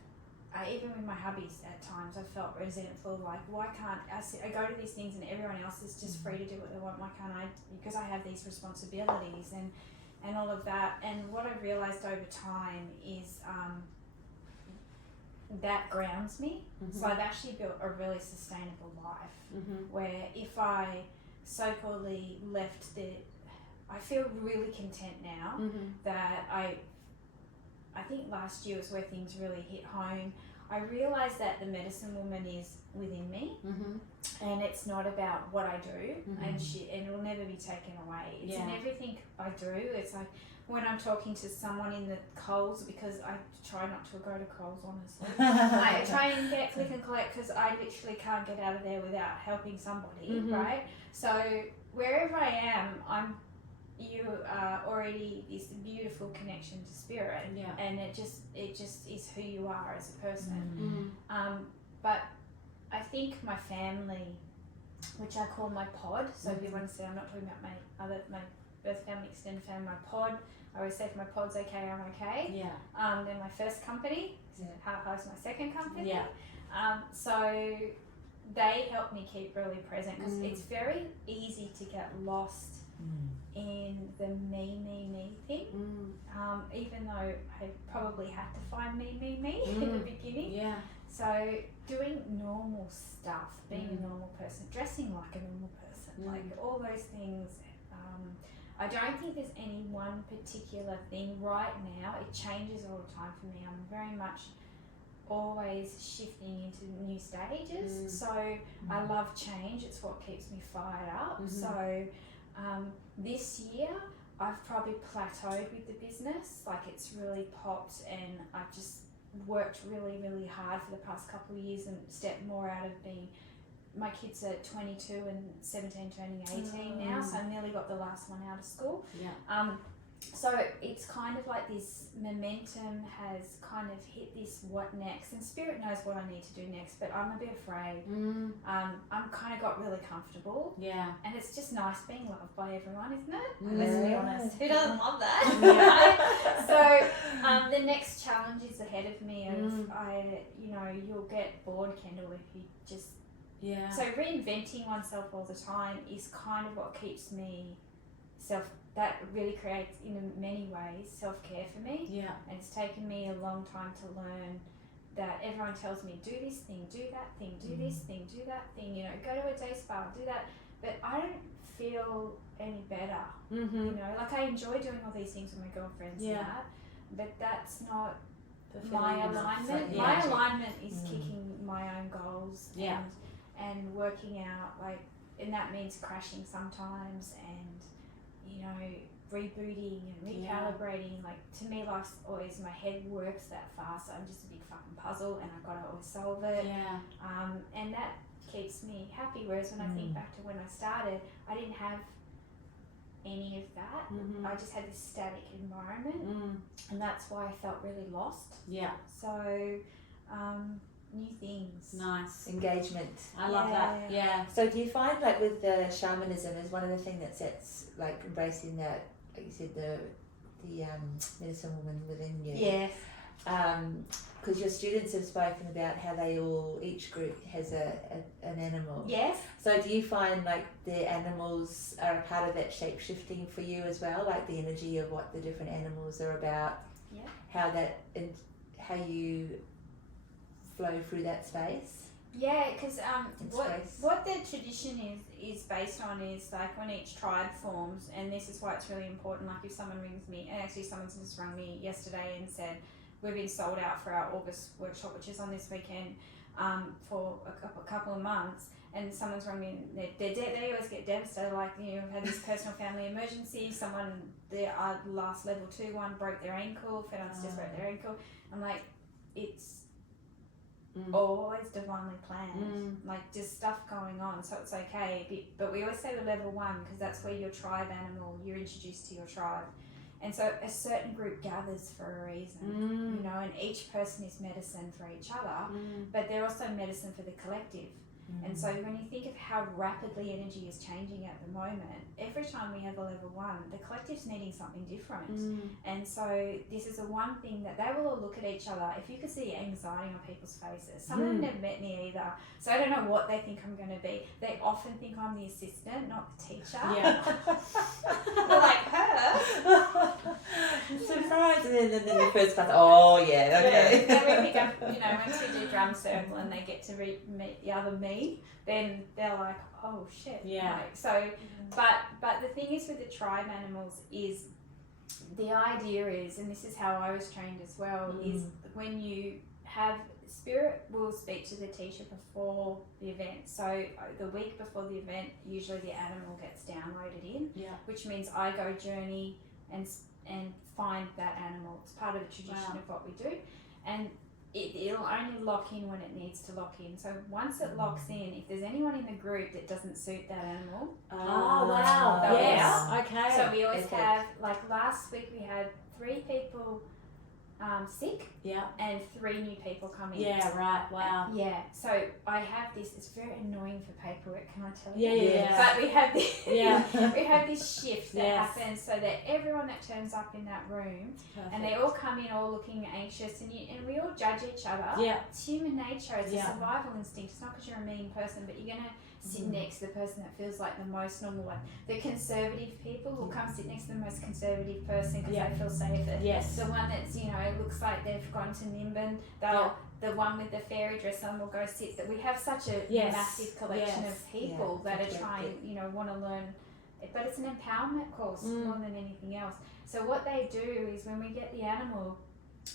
even with my hubbies at times, I felt resentful, like, why can't I go to these things and everyone else is just free to do what they want, why can't I, because I have these responsibilities and all of that. And what I've realised over time is that grounds me. So I've actually built a really sustainable life where if I so-called left I feel really content now that I think last year was where things really hit home. I realised that the medicine woman is within me, and it's not about what I do, and it will never be taken away. It's in everything I do. It's like when I'm talking to someone in the Coles, because I try not to go to Coles, honestly. I try and get click and collect because I literally can't get out of there without helping somebody, right? So wherever I am, you are already this beautiful connection to spirit, and it just is who you are as a person. But I think my family, which I call my pod, so if you want to say, I'm not talking about my birth family, extended family, my pod. I always say if my pod's okay, I'm okay. Then my first company, how's my second company? So they help me keep really present, because it's very easy to get lost in the me thing, even though I probably had to find me in the beginning. So doing normal stuff, being a normal person, dressing like a normal person, like all those things. I don't think there's any one particular thing right now. It changes all the time for me. I'm very much always shifting into new stages. So I love change. It's what keeps me fired up. So this year I've probably plateaued with the business. Like, it's really popped, and I've just worked really, really hard for the past couple of years and stepped more out of being. My kids are 22 and 17 turning 18 now, so I nearly got the last one out of school. So it's kind of like this momentum has kind of hit this what next, and spirit knows what I need to do next, but I'm a bit afraid. I'm kind of got really comfortable, and it's just nice being loved by everyone, isn't it? Let's be honest, who doesn't love that? So the next challenge is ahead of me. You'll get bored, Kendall, if you just so reinventing oneself all the time is kind of what keeps me that really creates, in many ways, self-care for me. And it's taken me a long time to learn that everyone tells me, do this thing, do that thing, do this thing, do that thing, go to a day spa, do that. But I don't feel any better. Like, I enjoy doing all these things with my girlfriends and that, but that's not my alignment. My alignment is kicking my own goals and working out, like, and that means crashing sometimes, and rebooting and recalibrating. Like, to me, life's always, my head works that fast, so I'm just a big fucking puzzle, and I've got to always solve it. And that keeps me happy, whereas when I think back to when I started, I didn't have any of that. I just had this static environment, and that's why I felt really lost. So new things. Nice. Engagement. I love that. So do you find, like, with the shamanism, is one of the things that sets, like, embracing that, like you said, the medicine woman within you? Yes. Because your students have spoken about how each group has an animal. Yes. So do you find, like, the animals are a part of that shape shifting for you as well, like the energy of what the different animals are about? How you flow through that space? Yeah, because what the tradition is based on is, like, when each tribe forms, and this is why it's really important. Like, if someone rings me, and actually someone's just rang me yesterday and said, we've been sold out for our August workshop, which is on this weekend, for a couple of months, and someone's rung me, and they always get devastated, like, we've had this personal family emergency, our last level 2 one broke their ankle, just broke their ankle. I'm like, it's always divinely planned, like, just stuff going on, so it's okay. But we always say the level 1, because that's where your tribe animal, you're introduced to your tribe, and so a certain group gathers for a reason, and each person is medicine for each other, but they're also medicine for the collective. And so when you think of how rapidly energy is changing at the moment, every time we have a level 1, the collective's needing something different. And so this is the one thing that they will all look at each other. If you could see anxiety on people's faces, some of them never met me either, so I don't know what they think I'm going to be. They often think I'm the assistant, not the teacher. They're like, her? Surprise! And then the first part, oh yeah, okay. Then we pick up, once we do drum circle and they get to meet the other me, then they're like, oh shit. But the thing is with the tribe animals is, the idea is, and this is how I was trained as well, is when you Spirit will speak to the teacher before the event. So the week before the event, usually the animal gets downloaded in, which means I go journey and find that animal. It's part of the tradition of what we do, and it'll only lock in when it needs to lock in. So once it locks in, if there's anyone in the group that doesn't suit that animal, Okay. So we always have, like last week we had 3 people sick and 3 new people coming. Yeah, so I have this, it's very annoying for paperwork, can I tell you? But we have this we have this shift that happens so that everyone that turns up in that room, and they all come in all looking anxious, and we all judge each other. It's human nature, it's a survival instinct. It's not because you're a mean person, but you're going to sit next to the person that feels like the most normal one. The conservative people will come sit next to the most conservative person because they feel safer. The one that's, looks like they've gone to Nimbin, the one with the fairy dress on will go sit. That we have such a massive collection of people that are trying, want to learn. But it's an empowerment course more than anything else. So what they do is when we get the animal,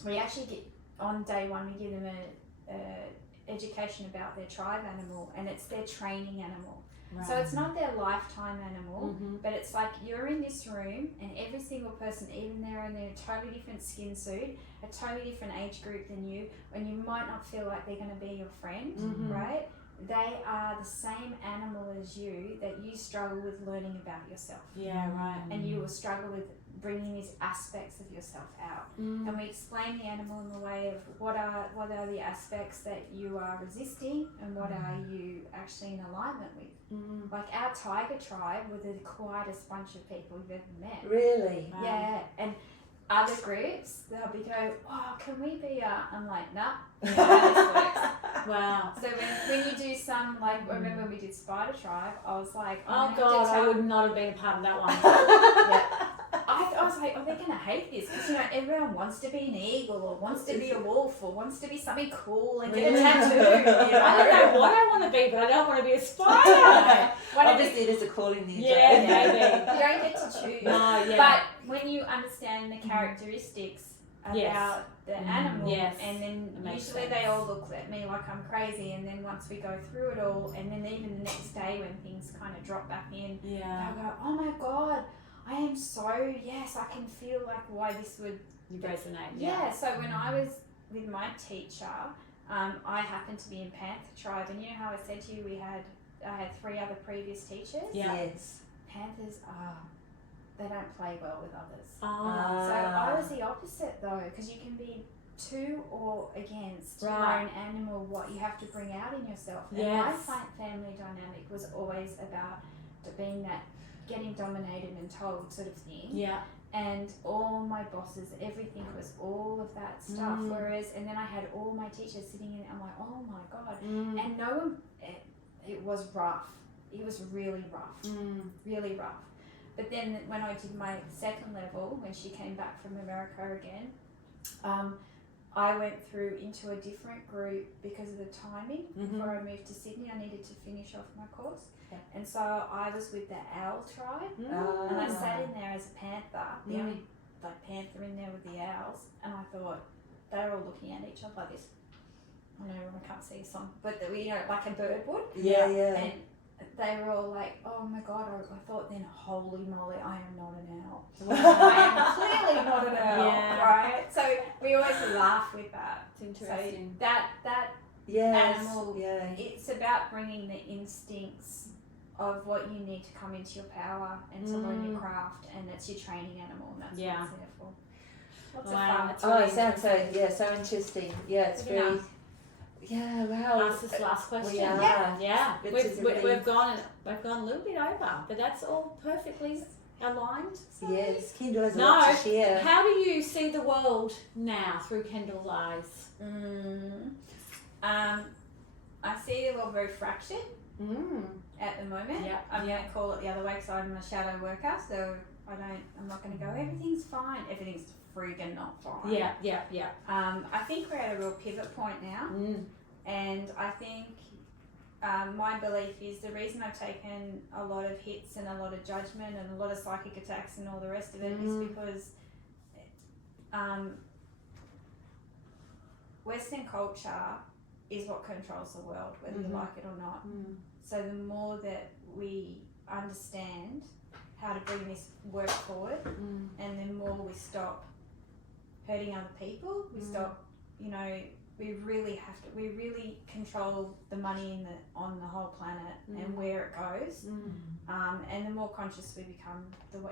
we actually get, on day 1, we give them a education about their tribe animal, and it's their training animal. So it's not their lifetime animal, but it's like you're in this room and every single person, even they're in a totally different skin suit, a totally different age group than you, and you might not feel like they're going to be your friend, right? They are the same animal as you, that you struggle with learning about yourself. And you will struggle with bringing these aspects of yourself out. And we explain the animal in the way of what are the aspects that you are resisting and what are you actually in alignment with. Like our tiger tribe were the quietest bunch of people we've ever met. Really? Yeah, and other groups, they'll be go, oh, can we be I'm like, nah, this works. So when you do some, like, remember when we did Spider Tribe, I was like, oh God, I would not have been a part of that one. I was like, oh, they're going to hate this because, everyone wants to be an eagle or wants to be a wolf or wants to be something cool and get a tattoo. I don't know what I want to be, but I don't want to be a spider. Obviously, there's a calling there. Maybe. You don't get to choose. But when you understand the characteristics about the animal, and then usually they all look at me like I'm crazy, and then once we go through it all, and then even the next day when things kind of drop back in, they'll go, oh my God, I am so, yes, I can feel like why this would resonate. So when I was with my teacher, I happened to be in Panther Tribe, and you know how I said to you I had 3 other previous teachers? Yes. Panthers they don't play well with others. So Ah. I was the opposite though, because you can be to or against your own animal, what you have to bring out in yourself. And my family dynamic was always about being that getting dominated and told sort of thing. And all my bosses, everything was all of that stuff. Whereas, and then I had all my teachers sitting in, I'm like, oh my God. And no one, it was rough. It was really rough, really rough. But then when I did my second level, when she came back from America again, I went through into a different group because of the timing. Before I moved to Sydney, I needed to finish off my course. And so I was with the owl tribe, and I sat in there as a panther, the only panther in there with the owls, and I thought they were all looking at each other like this. I know I can't see a song, but like a bird would. And they were all like, oh my God, I thought then, holy moly, I am not an owl. I am clearly not an owl, right? So we always laugh with that. It's interesting. So that animal, it's about bringing the instincts of what you need to come into your power and to learn your craft, and it's your training animal, and that's what it's there for. Lots of fun. It's really it sounds so interesting. Yeah, it's very... Yeah, wow. Ask this last question. We are. We've gone a little bit over, but that's all perfectly aligned. So. Yes, Kendall has a lot to share. How do you see the world now through Kendall's eyes? I see the world very fractured at the moment. I'm going to call it the other way because I'm a shadow worker, so I'm not going to go, everything's fine. Everything's friggin' not fine. I think we're at a real pivot point now, and I think my belief is the reason I've taken a lot of hits and a lot of judgment and a lot of psychic attacks and all the rest of it is because Western culture is what controls the world, whether you like it or not. So the more that we understand how to bring this work forward, and the more we stop hurting other people, we stop, you know, we really control the money on the whole planet and where it goes. And the more conscious we become,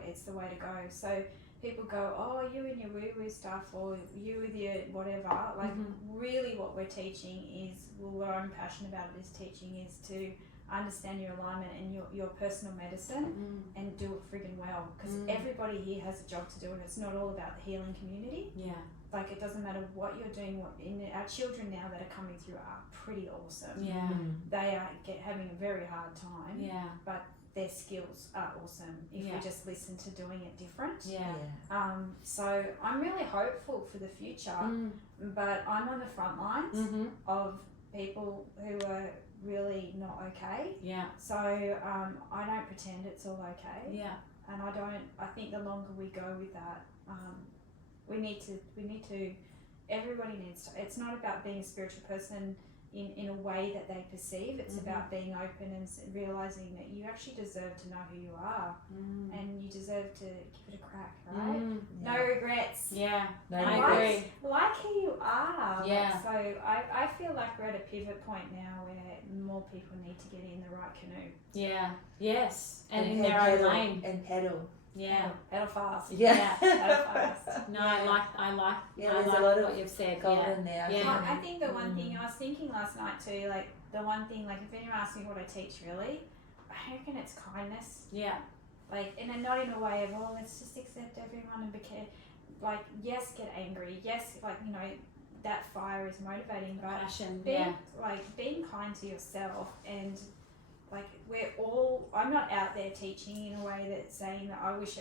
it's the way to go. So people go, oh, you and your woo-woo stuff, or you with your whatever. Like, really what we're teaching is, what I'm passionate about is teaching is to understand your alignment and your personal medicine and do it friggin' well. Because everybody here has a job to do, and it's not all about the healing community. Yeah. Like, it doesn't matter what you're doing. Our children now that are coming through are pretty awesome. Yeah. They are having a very hard time. Yeah. But their skills are awesome if we just listen to doing it different. Yeah. So I'm really hopeful for the future, but I'm on the front lines of people who are really not okay. Yeah. So I don't pretend it's all okay. Yeah. And I think the longer we go with that, we need to, everybody needs to, it's not about being a spiritual person in a way that they perceive. It's about being open and realizing that you actually deserve to know who you are, and you deserve to give it a crack, right? No regrets. Yeah. No I regrets. agree. Like who you are. Yeah. So I feel like we're at a pivot point now where more people need to get in the right canoe. Yeah. Yes. And in their own lane. And pedal. Yeah. Pedal fast. Yeah. Pedal fast. No, I like Yeah, I there's like a lot what of you've said. gold Yeah. in there. Yeah. I think the one thing I was thinking last night too, like the one thing, like if anyone asks me what I teach really, I reckon it's kindness. Yeah. Like, and not in a way of, oh, let's just accept everyone and like, yes, get angry. Yes, like, you know, that fire is motivating, but Passion. being kind to yourself, and like I'm not out there teaching in a way that's saying that I wish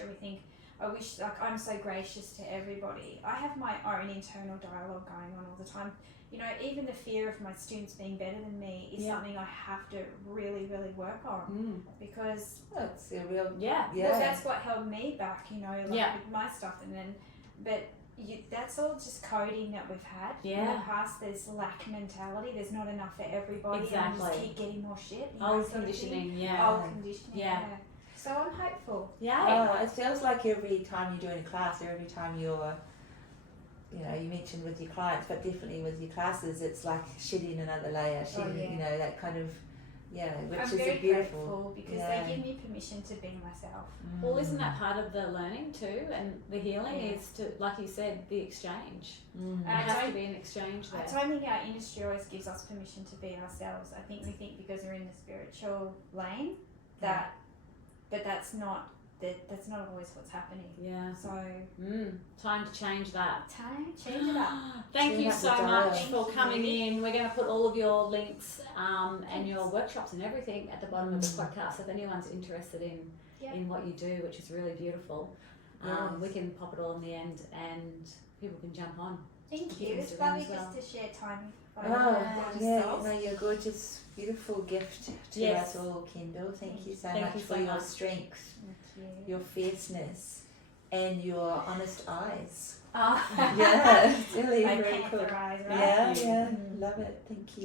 like I'm so gracious to everybody. I have my own internal dialogue going on all the time. You know, even the fear of my students being better than me is something I have to really, really work on, because That's a real. well, that's what held me back, you know, like with my stuff, and then, but that's all just coding that we've had. In the past, there's lack mentality. There's not enough for everybody. Exactly. And you just keep getting more shit. Old conditioning. Old conditioning. Yeah. So I'm hopeful. Yeah. Oh, it feels like every time you're doing a class, or every time you're, you know, you mentioned with your clients, but definitely with your classes, it's like shedding another layer, you know, that kind of, which I'm is very a beautiful. grateful because they give me permission to be myself. Well, isn't that part of the learning too, and the healing is to, like you said, the exchange. There has to be an exchange there. I don't think our industry always gives us permission to be ourselves. I think we think because we're in the spiritual lane that, but that's not always what's happening. Yeah. So time to change that. Change it up. Thank Change you up so the much dial. for coming in. We're going to put all of your links and your workshops and everything at the bottom of the podcast. If anyone's interested in what you do, which is really beautiful, we can pop it all in the end and people can jump on. Thank you. Instagram It's lovely as well. just to share time. You're a gorgeous, beautiful gift to us all, Kendall. Thank you so much for your strength, your fierceness, and your honest eyes. Oh. Yeah, it's really Like very cool. panther eyes, right? Yeah, love it. Thank you.